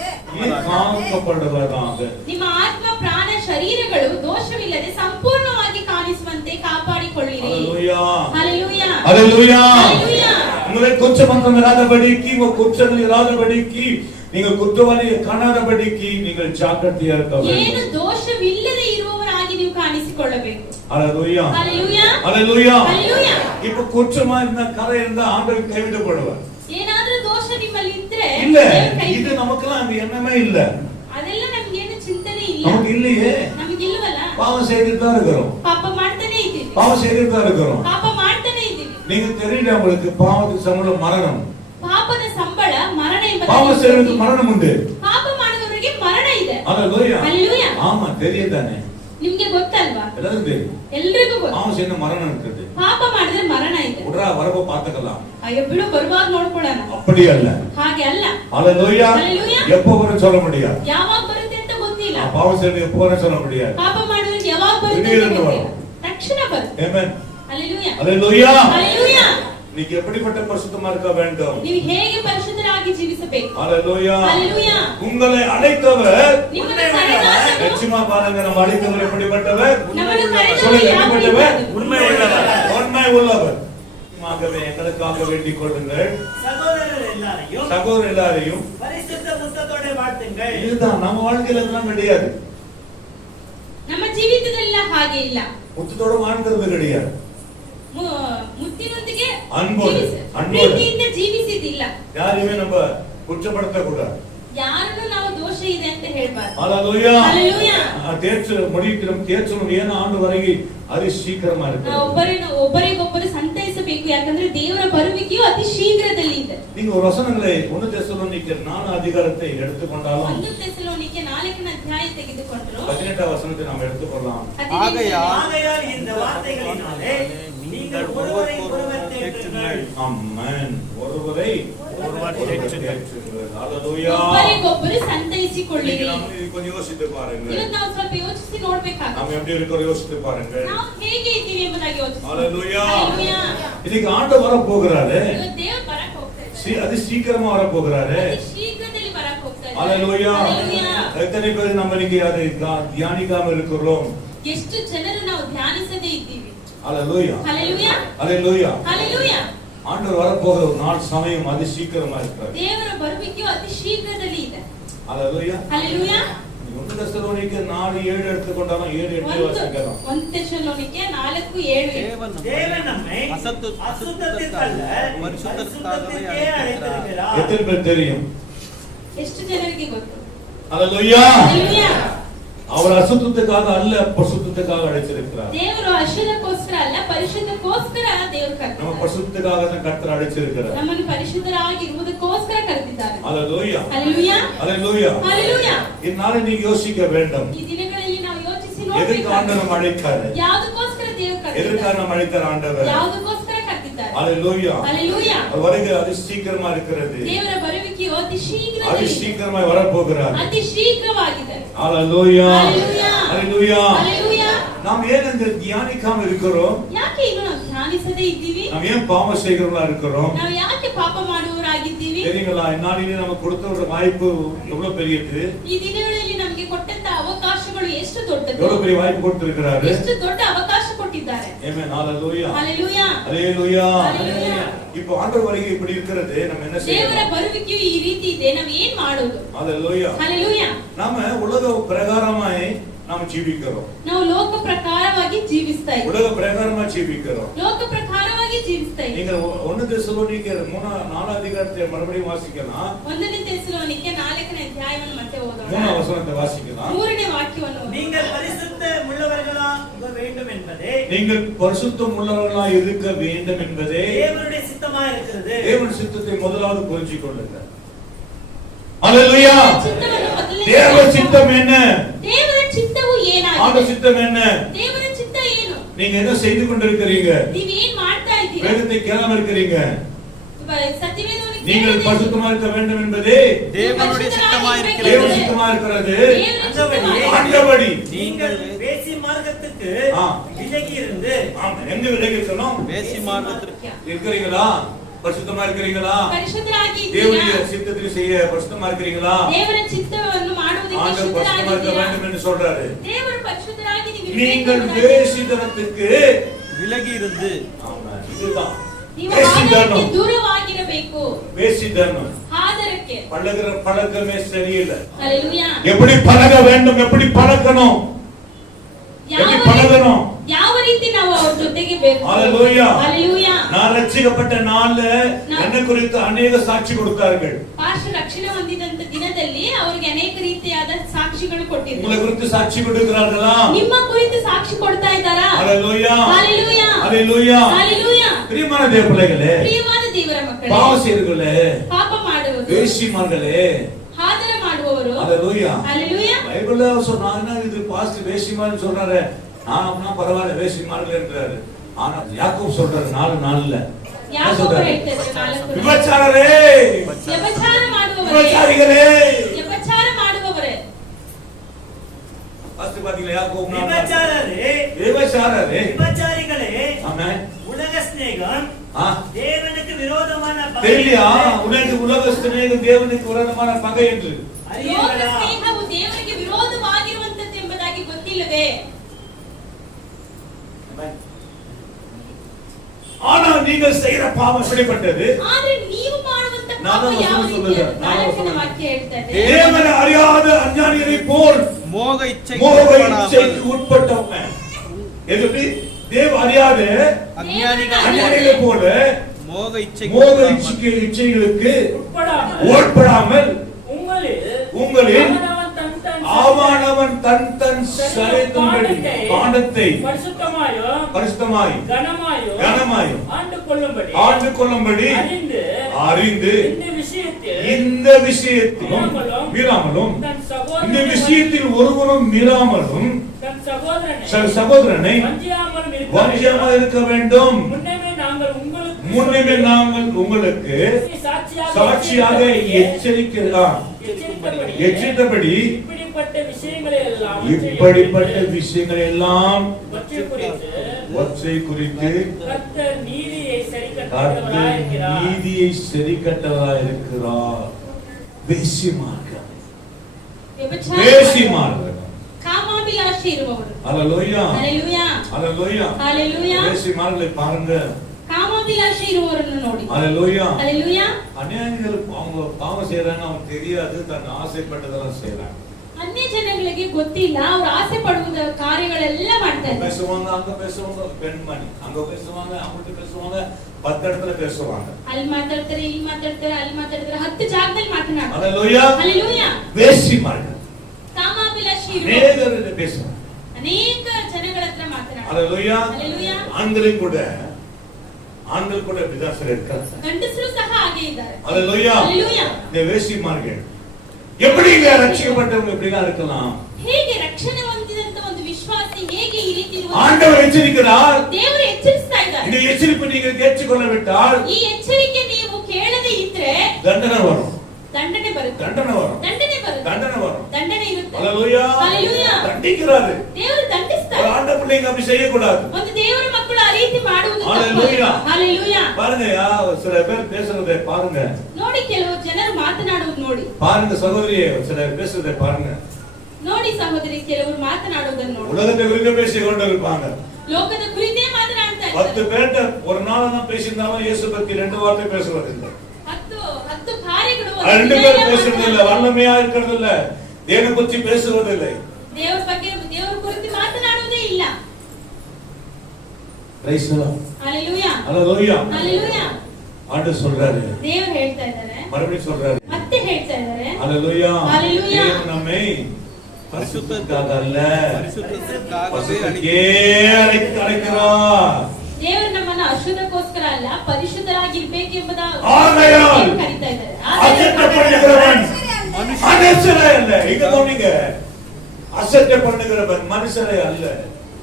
ನಿಮ್ಮ ಆತ್ಮ ಪ್ರಾಣ ಶರೀರಗಳು ದೋಷವಿಲ್ಲದೆ ಸಂಪೂರ್ಣವಾಗಿ ಕಾಣಿಸುವಂತೆ ಕಾಪಾಡಿಕೊಳ್ಳಿರಿ. ஹalleluya. ஹalleluya. ஹalleluya. ஹalleluya. உங்களை குற்றமற்றம் இராதபடிக்கு, உங்க குற்றங்கள் இராதபடிக்கு, நீங்கள் குற்றவாளியை காணாதபடிக்கு நீங்கள் ஜாக்கிரதையா இருக்க வேண்டும். ಏನು ದೋಷವಿಲ್ಲದೆ ಇರುವವರಾಗಿ ನೀವು ಕಾಣಿಸಿಕೊಳ್ಳಬೇಕು. ஹalleluya. ஹalleluya. ஹalleluya. ஹalleluya. இப்ப குற்றமா இருந்தா, கரை இருந்தா ஆண்டவர் கைவிடப்படுவார். ಏನಾದರೂ ದೋಷ ನಿಮ್ಮಲ್ಲಿ ಇದ್ರೆ இல்ல, ದೇವರು ಕೈ இது நமக்கெல்லாம் அந்த எண்ணமே இல்ல. ಅದೆಲ್ಲ ನಮಗೆ ಏನು ಚಿಂತನೆ ಇಲ್ಲ. நமக்கு இல்லையே. ನಮಗೆ ಇಲ್ಲವಲ್ಲ. பாவம் செய்துட்டு தான் இருக்கிறோம். ಪಾಪ ಮಾಡ್ತಾನೆ ಇದ್ದೀವಿ. பாவம் செய்துட்டு தான் இருக்கிறோம். ಪಾಪ ಮಾಡ್ತಾನೆ ಇದ್ದೀವಿ. நீங்க தெரியல, உங்களுக்கு பாவத்துக்கு சம்பளம் மரணம். ಪಾಪದ ಸಂಬಳ ಮರಣ ಎಂಬುದು. பாவம் செய்வதற்கு மரணம் உண்டு. ಪಾಪ ಮಾಡುವವರಿಗೆ ಮರಣ ಇದೆ. ஹalleluya. ஹalleluya. ஆமா, தெரியுதானே? ನಿಮಗೆ ಗೊತ್ತಲ್ವಾ? எல்லாரும் தெரியும். ಎಲ್ರಿಗೂ ಗೊತ್ತು. பாவம் செய்த மரணம் இருக்குது. ಪಾಪ ಮಾಡಿದ್ರೆ ಮರಣ ಇದೆ. உடரா வரப்ப பாத்துக்கலாம். ಅಯ್ಯೋ ಬಿಡು, ಬರುವಾಗ ನೋಡ್ಕೊಳ್ಳೋಣ. அப்படி அல்ல. ಹಾಗೆ ಅಲ್ಲ. ஹalleluya. ஹalleluya. எப்போ வரும் சொல்ல முடியாது. ಯಾವಾಗ ಬರುತ್ತೆ ಅಂತ ಗೊತ್ತಿಲ್ಲ. பாவம் செய்து எப்போ வரும் சொல்ல முடியாது. ಪಾಪ ಮಾಡುವವರಿಗೆ ಯಾವಾಗ ಬರುತ್ತೆ ಅಂತ ಗೊತ್ತಿಲ್ಲ. ತಕ್ಷಣ ಬರುತ್ತೆ. ஆமென். ஹalleluya. ஹalleluya. ஹalleluya. நீங்க எப்படிப்பட்ட பரிசுத்தமா இருக்க வேண்டும்? ನೀವು ಹೇಗೆ ಪರಿಶುದ್ಧರಾಗಿ ಜೀವಿಸಬೇಕು? ஹalleluya. ஹalleluya. உங்களை அழைத்தவர் ನಿಮ್ಮನ್ನು ಕರೆದವನು நிச்சயமா பாருங்க, நம்ம அழைத்தவர் எப்படிப்பட்டவர்? ನಮ್ಮನ್ನು ಕರೆದವನು சொல்லுங்க, ಯಾವ எப்படிப்பட்டவர்? ರೀತಿಯವರು? உண்மை உள்ளவர். ஆகவே எங்களுக்காக வேண்டிக் கொள்ளுங்கள். சகோதரர் எல்லாரையும் பரிசுத்த முத்தத்தோட வாழ்த்துங்கள். இதுதான் நம்ம வாழ்க்கையில எல்லாம் கிடையாது. ನಮ್ಮ ಜೀವಿತದಲ್ಲಿ ಹಾಗೆ ಇಲ್ಲ. முத்தத்தோட வாழ்ந்துறது கிடையாது. ಮುತ್ತಿನೊಂದಿಗೆ அன்போடு, ಪ್ರೀತಿಯಿಂದ ಜೀವಿಸಿದಿಲ್ಲ. யாரையுமே நம்ம குற்றப்படுத்த கூடாது. ಯಾರನ್ನು ನಾವು ದೋಷ ಇದೆ ಅಂತ ಹೇಳ್ಬಾರ್ದು. ஹalleluya. ஹalleluya. முடிக்கிறோம், தேற்றணும். ஏன்னா ஆண்டு வரைக்கும் அது சீக்கிரமா இருக்கு. ಒಬ್ಬರಿಗೊಬ್ಬರು ಸಂತೈಸಬೇಕು, ಯಾಕಂದ್ರೆ ದೇವರ ಬರುವಿಕೆಯು ಅತಿ ಶೀಘ್ರದಲ್ಲಿ ಇದೆ. நீங்க ஒரு வசனங்களை 1 தெசலோனிக்கேயர் 4 அதிகாரத்தை எடுத்துக்கொண்டாலும் 1 தெசலோனிக்கே 4ನೇ ಅಧ್ಯಾಯ ತೆಗೆದುಕೊಂಡರು 18 வசனத்தை நாம் எடுத்துக்கொள்ளலாம். ஆகையால் இந்த வார்த்தைகளினாலே நீங்கள் ஒருவரை ஒருவர் தேற்றுங்கள். ஆமென். ஒருவரை ஒருவர் தேற்றுங்கள். ஹalleluya. ಒಬ್ಬರಿಗೊಬ್ಬರು ಸಂತೈಸಿಕೊಳ್ಳಿರಿ. கொஞ்சம் யோசித்து பாருங்க. ಇದನ್ನ ನಾವು ಸ್ವಲ್ಪ ಯೋಚಿಸಿ ನೋಡಬೇಕಾಗುತ್ತೆ. நாம் எப்படி இருக்கோம் யோசித்து பாருங்க. ನಾವು ಹೇಗೆ ಇದ್ದೀವಿ ಎಂಬುದಾಗಿ ಯೋಚಿಸಿ. ஹalleluya. ஹalleluya. இன்னைக்கு ஆண்டவர் வர போகிறாரு. ದೇವರು ಬರಕ್ಕೆ ಹೋಗ್ತಾರೆ. அது சீக்கிரமா வர போகிறாரு. ಶೀಘ್ರದಲ್ಲಿ ಬರಕ್ಕೆ ಹೋಗ್ತಾರೆ. ஹalleluya. Hallelujah. எத்தனை பேர் நம்ம இன்னைக்கு அதை தியானிக்காம இருக்கிறோம்? ಎಷ್ಟು ಜನರು ನಾವು ಧ್ಯಾನಿಸದೇ ಇದ್ದೀವಿ? ஹalleluya. Hallelujah. ஹalleluya. Hallelujah. ஆண்டவர் வரப்போகிற ஒரு நாள் சமயம் அது சீக்கிரமா இருக்கிறது. ದೇವರ ಬರುವಿಕೆಯು ಅತಿ ಶೀಘ್ರದಲ್ಲಿ ಇದೆ. ஹalleluya. Hallelujah. 1 தெசலோனிக்கே 4:7 எடுத்துக்கொண்டாலும் 7:8 வாசிக்கலாம். 1 தெசலோனிக்கே 4:7 தேவன் நம்மை அசுத்தத்திற்கல்ல பரிசுத்தத்திற்காகவே அழைத்திருக்கிறார். எத்தனை பேர் தெரியும்? ಎಷ್ಟು ಜನರಿಗೆ ಗೊತ್ತು? ஹalleluya. Hallelujah. அவர் அசுத்தத்துக்காக அல்ல பரிசுத்தத்துக்காக அழைச்சிருக்கிறார். ದೇವರು ಅಶುದ್ಧಕ್ಕೋಸ್ಕರ ಅಲ್ಲ ಪರಿಶುದ್ಧಕ್ಕೋಸ್ಕರ ದೇವರು நம்ம ಕರೆದಿದ್ದಾರೆ. பரிசுத்தத்துக்காக தான் கர்த்தர் ಅழைச்சிருக்கிறார். ನಮ್ಮನ್ನು ಪರಿಶುದ್ಧರಾಗಿರುವುದಕ್ಕೋಸ್ಕರ ಕರೆದಿದ್ದಾರೆ. ஹalleluya. Hallelujah. ஹalleluya. Hallelujah. இந்நாளை நீங்க யோசிக்க வேண்டும். ಈ ದಿನಗಳಲ್ಲಿ ನಾವು ಯೋಚಿಸಿ எதற்கு ನೋಡಬೇಕು. ஆண்டவர் அழைத்தார்? ಯಾವುದಕ್ಕೋಸ್ಕರ ದೇವರು எதற்கு ಕರೆದಿದ್ದಾರೆ? நம்ம அழைத்தார் ஆண்டவர்? ಯಾವುದಕ್ಕೋಸ್ಕರ ಕರೆದಿದ್ದಾರೆ? ஹalleluya. Hallelujah. அவர் வருகை அது சீக்கிரமா இருக்கிறது. ದೇವರ ಬರುವಿಕೆಯು ಅತಿ அது ಶೀಘ್ರದಲ್ಲಿ சீக்கிரமா வரப்போகிறார். ಅತಿ ಶೀಘ್ರವಾಗಿದೆ. ஹalleluya. Hallelujah. ஹalleluya. Hallelujah. நாம் ஏன் இந்த தியானிக்காம இருக்கிறோம்? ಯಾಕೆ ಇನ್ನು ನಾವು ಧ್ಯಾನಿಸದೇ ಇದ್ದೀವಿ? நாம் ஏன் பாவம் செய்கிறவங்களா இருக்கிறோம்? ನಾವು ಯಾಕೆ ಪಾಪ ಮಾಡುವವರಾಗಿದ್ದೀವಿ? தெரியுங்களா? இந்நாளிலே நமக்கு கொடுத்த ஒரு வாய்ப்பு எவ்வளவு பெரியது? ಈ ದಿನಗಳಲ್ಲಿ ನಮಗೆ ಕೊಟ್ಟಂತ ಅವಕಾಶಗಳು ಎಷ್ಟು ದೊಡ್ಡದು? எவ்வளவு பெரிய வாய்ப்பு கொடுத்திருக்கிறாரு. ಎಷ್ಟು ದೊಡ್ಡ ಅವಕಾಶ ಕೊಟ್ಟಿದ್ದಾರೆ. ஆமென். ஹalleluya. Hallelujah. ஹalleluya. Hallelujah. இப்போ ஆண்டவர் வருகை இப்படி இருக்கிறது, நம்ம என்ன ದೇವರ செய்யணும்? ಬರುವಿಕೆಯು ಈ ರೀತಿ ಇದೆ, ನಾವು ಏನ್ ಮಾಡೋದು? ஹalleluya. Hallelujah. நாம உலக பிரகாரமாய் நாம் ஜீவிக்கிறோம். ನಾವು ಲೋಕ ಪ್ರಕಾರವಾಗಿ ಜೀವಿಸ್ತಾ ಇದ್ದೀವಿ. உலக பிரகாரமா ஜீவிக்கிறோம். ಲೋಕ ಪ್ರಕಾರವಾಗಿ ಜೀವಿಸ್ತಾ ಇದ್ದೀವಿ. நீங்க 1 தெசலோனிக்கே 4 அதிகாரத்தை மறுபடியும் வாசிக்கலாம். 1 தெசಲೋನಿಕೆ 4ನೇ ಅಧ್ಯಾಯವನ್ನು ಮತ್ತೆ ಓದೋಣ. 3 வசனத்தை வாசிக்கலாம். 3ನೇ ವಾಕ್ಯವನ್ನು ಓದೋಣ. நீங்கள் பரிசுத்த உள்ளவர்களாக வேண்டும் என்பதே நீங்கள் பரிசுத்தம் உள்ளவர்களாய் இருக்க வேண்டும் என்பதே தேவனுடைய சித்தமா இருக்கிறது. தேவன் சித்தத்தை முதலாவது புரிஞ்சிக் கொள்ளுங்கள். ஹalleluya. ಚಿತ್ತವನ್ನು ಮೊದಲನೇ தேவ சித்தம் என்ன? ದೇವರ ಚಿತ್ತವು ಏನಾಗಿದೆ? ஆண்டவர் சித்தம் என்ன? ದೇವರ ಚಿತ್ತ ಏನು? நீங்க என்ன செய்து கொண்டிருக்கிறீங்க? ನೀವು ಏನ್ ಮಾಡ್ತಾ ಇದ್ದೀರಾ? வேதத்தை கேளாம இருக்கிறீங்க. ಸತ್ಯವೇದವನ್ನು நீங்கள் ಕೇಳದೆ பரிசுத்தமா இருக்க வேண்டும் என்பதே தேவனுடைய சித்தமா தேவ இருக்கிறது. சித்தமா இருக்கிறது. ದೇವರ ಚಿತ್ತವಾಗಿದೆ. ஆண்டபடி நீங்கள் வேசி மார்க்கத்துக்கு ஆ. விலகி இருந்து ஆமா, எங்க விலகி இருக்கணும்? வேசி மார்க்கத்திற்கு இருக்கிறீங்களா? பரிசுத்தமா இருக்கிறீங்களா? ಪರಿಶುದ್ಧರಾಗಿ தேவனுடைய ಇದ್ದೀರಾ? சித்தத்தில் செய்ய பரிசுத்தமா இருக்கிறீங்களா? ದೇವರ ಚಿತ್ತವನ್ನು ಮಾಡುವುದಕ್ಕೆ ஆண்டவர் பரிசுத்தமா இருக்க ಶುದ್ಧರಾಗಿದ್ದೀರಾ? வேண்டும் என்று சொல்றாரு. ದೇವರು ಪರಿಶುದ್ಧರಾಗಿ ನೀವು நீங்கள் ಇರಬೇಕು. வேசிதனத்துக்கு விலகி இருந்து ஆமா, இதுதான் ನೀವು வேசிதனம். ಆದರಕ್ಕೆ ದೂರವಾಗಿರಬೇಕು. வேசிதனம் ಆದರಕ್ಕೆ பழகுற பழக்கமே சரியில்லை. ಹalleluya. எப்படி பழக வேண்டும், எப்படி பழக்கணும், எப்படி பழகணும்? ಯಾವ ರೀತಿ ನಾವು ಅವರ ಜೊತೆಗೆ ಬೇಕು? ஹalleluya. ಹalleluya. நான் ரட்சிக்கப்பட்ட நாள்ல என்ன குறித்து ಅನೇಕ சாட்சி கொடுத்தார்கள். ಪಾರ್ಶ ರಕ್ಷಣೆ ಹೊಂದಿದಂತ ದಿನದಲ್ಲಿ ಅವರಿಗೆ ಅನೇಕ ರೀತಿಯಾದ ಸಾಕ್ಷಿಗಳು உங்களை ಕೊಟ್ಟಿದ್ದಾರೆ. குறித்து சாட்சி கொடுக்கிறார்களா? ನಿಮ್ಮ ಕುರಿತು ಸಾಕ್ಷಿ ಕೊಡ್ತಾ ಇದ್ದಾರಾ? ஹalleluya. ಹalleluya. ஹalleluya. ಹalleluya. பிரியமான தேவ பிள்ளைகளே, ಪ್ರಿಯವಾದ ದೇವರ ಮಕ್ಕಳೇ, பாவசீர்களே, ಪಾಪ ಮಾಡುವವರು, வேசிமார்களே, ಹಾದರ ಮಾಡುವವರು, ஹalleluya. ಹalleluya. பைபிள்ல சொன்னாங்கன்னா இது பாஸ்ட் வேசிமான்னு சொல்றாரு. நாமனா பரவாயில்ல வேசிமார்கள் என்றாரு. ஆனா யாக்கோபு சொல்றாரு 4:4ல ಯಾಕೋಬ ಹೇಳ್ತಾರೆ 4 விபச்சாரரே, ವ್ಯಭಿಚಾರ ಮಾಡುವವರೇ, விபச்சாரிகளே, ವ್ಯಭಿಚಾರ ಮಾಡುವವರೇ. பாஸ்ட் பாத்தீங்களா? யாக்கோபு 4:4. விபச்சாரரே, விபச்சாரரே, விபச்சாரிகளே, ஆமென். உலக சிநேகம் ஆ, தேவனுக்கு விரோதமான பகை தெரியலையா? என்று உனக்கு உலக சிநேகம் தேவனுக்கு விரோதமான பகை என்று. ಲೋಕ அறியீர்களா? ಸ್ನೇಹವು ದೇವರಿಗೆ ವಿರೋಧವಾಗಿರುವಂತದ್ದು ಎಂಬುದಾಗಿ ಗೊತ್ತಿಲ್ಲವೇ? ஆனா நீங்கள் செய்யற பாவம் எப்படிப்பட்டது? ಆದ್ರೆ ನೀವು ಮಾಡುವಂತ ಪಾಪ ನಾನು ಯಾವ ವಚನ ರೀತಿಯ? சொல்லுகிறேன். ನಾನು ನಾಲ್ಕನೇ ವಚನ. ವಾಕ್ಯ ಹೇಳ್ತದೆ. தேவனை அறியாத அஞ்ஞானிகளை போல் மோக மோக இச்சைக்கு இச்சைக்கு உட்பட்டவங்க. எப்படி? தேவ அறியாத அஞ்ஞானிகள் அஞ்ஞானிகளை போல மோக மோக இச்சைக்கு இச்சைகளுக்கு உட்படாமல் உட்படாமல் உங்களில் அவனவன் தன் தன் சரித்தின்படி பாண்டத்தை பரிசுத்தமாயும் பரிசுத்தமாய் கனமாயும் ஆண்டு கொள்ளும்படி அறிந்து இந்த விஷயத்தில் மீறாமலும் இந்த விஷயத்தில் ஒருவனும் மீறாமலும் சகோதரனை வஞ்சியாமல் இருக்க வேண்டும். முன்னமே நாங்கள் உங்களுக்கு சாட்சியாக எச்சரித்தபடி இப்படிப்பட்ட விஷயங்களை எல்லாம் ஒற்றை குறித்து கர்த்தர் நீதியை நீதியை சரி கட்டவராய் இருக்கிறார். வேசிமார்க்கம் வேசிமார்கள். ಕಾಮಾಭಿಲಾಷಿ ಇರುವವರು. அல்லேலூயா. ஹalleluya. அல்லேலூயா. ஹalleluya. வேசிமார்களை பாருங்க. ಕಾಮಾಭಿಲಾಷಿ ಇರುವವರನ್ನು ನೋಡಿ. அல்லேலூயா. ஹalleluya. அநேகர் அவங்க பாவம் செய்யறாங்க, அவங்க தெரியாது, தன் ஆசைப்பட்டதெல்லாம் செய்யறாங்க. ಅನ್ಯ ಜನಗಳಿಗೆ ಗೊತ್ತಿಲ್ಲ, ಅವರು ಆಸೆ ಪಡುವ ಕಾರ್ಯಗಳೆಲ್ಲ ಮಾಡ್ತಾ ಇದ್ದಾರೆ. பேசுவாங்க, அங்க பேசுவாங்க, பெண்மணி அங்க பேசுவாங்க, அவங்கள்ட்ட பேசுவாங்க, 10 இடத்துல பேசுவாங்க. ಅಲ್ಲಿ ಮಾತಾಡ್ತಾರೆ, ಇಲ್ಲಿ ಮಾತಾಡ್ತಾರೆ, ಅಲ್ಲಿ ಮಾತಾಡ್ತಾರೆ, 10 ಜಾಗದಲ್ಲಿ ಮಾತನಾಡ್ತಾರೆ. அல்லேலூயா. ஹalleluya. வேசிமார்கள் ಕಾಮಾಭಿಲಾಷಿ அநேகர் பேசுவாங்க. ಅನೇಕ ಜನಗಳ ಹತ್ರ ಮಾತನಾಡ್ತಾರೆ. அல்லேலூயா. ஹalleluya. ஆண்கள் கூட விதாசர் இருக்காங்க. ಗಂಡಸರು ಸಹ ಹಾಗೆ ಇದ್ದಾರೆ. அல்லேலூயா. ஹalleluya. இந்த வேசிமார்கள் எப்படிங்க ரட்சிக்கப்பட்டவங்க இப்படிலாம் இருக்கலாம்? ಹೇಗೆ ರಕ್ಷಣೆ ಹೊಂದಿದಂತ ಒಂದು ವಿಶ್ವಾಸಿ ಹೇಗೆ ಈ ರೀತಿ ಇರುವುದು? ஆண்டவர் எச்சரிக்கிறார். ದೇವರು ಎಚ್ಚರಿಸ್ತಾ ಇದ್ದಾರೆ. இந்த எச்சரிப்பு நீங்கள் கேட்டுக்கொள்ளவிட்டால் ಈ ಎಚ್ಚರಿಕೆ ನೀವು ಕೇಳದೆ ಇದ್ರೆ தண்டனை வரும். ದಂಡನೆ ಬರುತ್ತೆ. தண்டனை வரும். ದಂಡನೆ ಬರುತ್ತೆ. தண்டனை வரும். ದಂಡನೆ ಇರುತ್ತೆ. அல்லேலூயா. ஹalleluya. தண்டிக்கிறாரு. ದೇವರು ஒரு ದಂಡಿಸ್ತಾರೆ. ஆண்ட பிள்ளைங்க அப்படி செய்யக்கூடாது. ಒಂದು ದೇವರ ಮಕ್ಕಳು ಆ ರೀತಿ ಮಾಡುವುದು ತಪ್ಪು. ஹalleluya. ஹalleluya. பாருங்க, சில பேர் பேசுறதை பாருங்க. ನೋಡಿ, ಕೆಲವು ಜನರು ಮಾತನಾಡುವುದು ನೋಡಿ. பாருங்க சகோதரியே, சில பேசுறதை பாருங்க. ನೋಡಿ ಸಹೋದರಿ, ಕೆಲವರು ಮಾತನಾಡುವುದನ್ನು ನೋಡಿ. உலகத்தை குறித்து பேசிக் கொண்டு இருப்பாங்க. ಲೋಕದ ಕುರಿತೇ ಮಾತನಾಡ್ತಾ 10 ಇರ್ತಾರೆ. பேர்ட்ட ஒரு நாள் தான் பேசியிருந்தாலும் இயேசு பத்தி 2 வார்த்தை பேசுவதில்லை. 10 ಕಾರ್ಯಗಳು 2 பேர் பேசுறதில்லை, வல்லமையா இருக்கிறது இல்ல, தேவனை பற்றி பேசுவதில்லை. ದೇವರ ಬಗ್ಗೆ, ದೇವರ ಕುರಿತು ಮಾತನಾಡುವುದೇ ಇಲ್ಲ. Praise the Lord. Hallelujah. Hallelujah. Hallelujah. ஆண்டவர் சொல்றாரு, ದೇವರು ಹೇಳ್ತಾ ಇದ್ದಾರೆ, மறுபடியும் சொல்றாரு, ಮತ್ತೆ ಹೇಳ್ತಾ ಇದ್ದಾರೆ. ஹalleluya. ஹalleluya. தேவன் நம்மை பரிசுத்தத்துக்காக அல்ல, பரிசுத்தத்துக்காகவே பரிசுத்தத்துக்கே அழைக்கிறார். ದೇವರು ನಮ್ಮನ್ನು ಅಶುದ್ಧಕ್ಕೋಸ್ಕರ ಅಲ್ಲ, ಪರಿಶುದ್ಧರಾಗಿರ್ಬೇಕೆಂಬುದಾಗಿ ஆகையால் ಕರೀತಾ ಇದ್ದಾರೆ. அசட்டை பண்ணுகிறவன் மனுஷரே அல்ல. இங்க கவனிங்க, அசட்டை பண்ணுகிறவன் மனுஷரே அல்ல.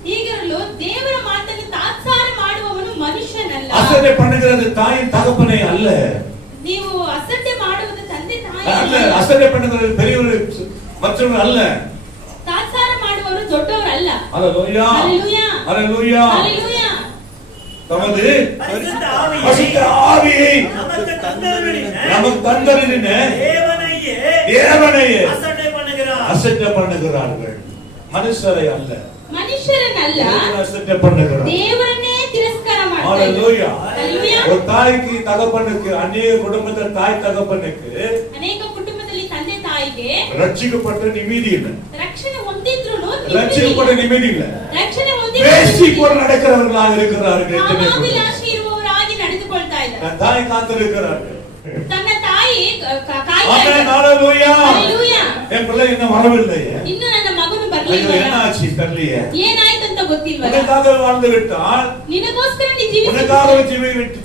ಹೀಗಿರಲು ದೇವರ ಮಾತನ್ನು ತಾತ್ಸಾರ ಮಾಡುವವನು ಮನುಷ್ಯನಲ್ಲ. அசட்டை பண்ணுகிறது தாயின் தகப்பனே அல்ல. ನೀವು ಅಸಡ್ಡೆ ಮಾಡುವುದು ತಂದೆ ತಾಯಿ அல்ல. அசட்டை பண்ணுகிறது பெரியவர் மற்றவர் அல்ல. ತಾತ್ಸಾರ ಮಾಡುವವರು ದೊಡ್ಡವರಲ್ಲ. ஹalleluya. ஹalleluya. ஹalleluya. ஹalleluya. தமது பரிசுத்த பரிசுத்த ஆவியை நமக்கு தந்தருளின நமக்கு தந்தருளின தேவனையே அசட்டை பண்ணுகிறார். அசட்டை பண்ணுகிறார்கள், மனுஷரை அல்ல. ಮನುಷ್ಯರನ್ನಲ್ಲ, தேவனை அசட்டை பண்ணுகிறார். ದೇವರನ್ನೇ ತಿರಸ್ಕಾರ ಮಾಡ್ತಾರೆ. ஹalleluya. ஹalleluya. ஒரு தாய்க்கு தகப்பனுக்கு, அநேக குடும்பத்தில் தாய் தகப்பனுக்கு ಅನೇಕ ಕುಟುಂಬದಲ್ಲಿ ತಂದೆ ತಾಯಿಗೆ ரட்சிக்கப்பட்ட நிம்மதி இல்லை. ರಕ್ಷಣೆ ಹೊಂದಿದ್ರುನು ரட்சிக்கப்பட்ட நிம்மதி இல்லை. ರಕ್ಷಣೆ வேசி ಹೊಂದಿದ್ರು போல நடக்கிறவர்களாக இருக்கிறார்கள். ಕಾಮಾಭಿಲಾಷಿ ಇರುವವರಾಗಿ ನಡೆದುಕೊಳ್ತಾ ಇದ್ದಾರೆ. தன் தாய் காத்திருக்கிறார்கள். ತನ್ನ ತಾಯಿ ಕಾಯ್ತಾ ஆமென். ಇದ್ದಾರೆ. ஹalleluya. ஹalleluya. என் பிள்ளை இன்னும் வரவில்லையே, ಇನ್ನು ನನ್ನ ಮಗನು ஐயோ ಬರ್ಲಿಲ್ಲ, என்ன ஆச்சு தெரியலையே. ಏನಾಯ್ತಂತ ಗೊತ್ತಿಲ್ವಲ್ಲ. உனக்காக வாழ்ந்து விட்டால், ನಿನಗೋಸ್ಕರ ನೀ ಜೀವಿಸಿ, உனக்காக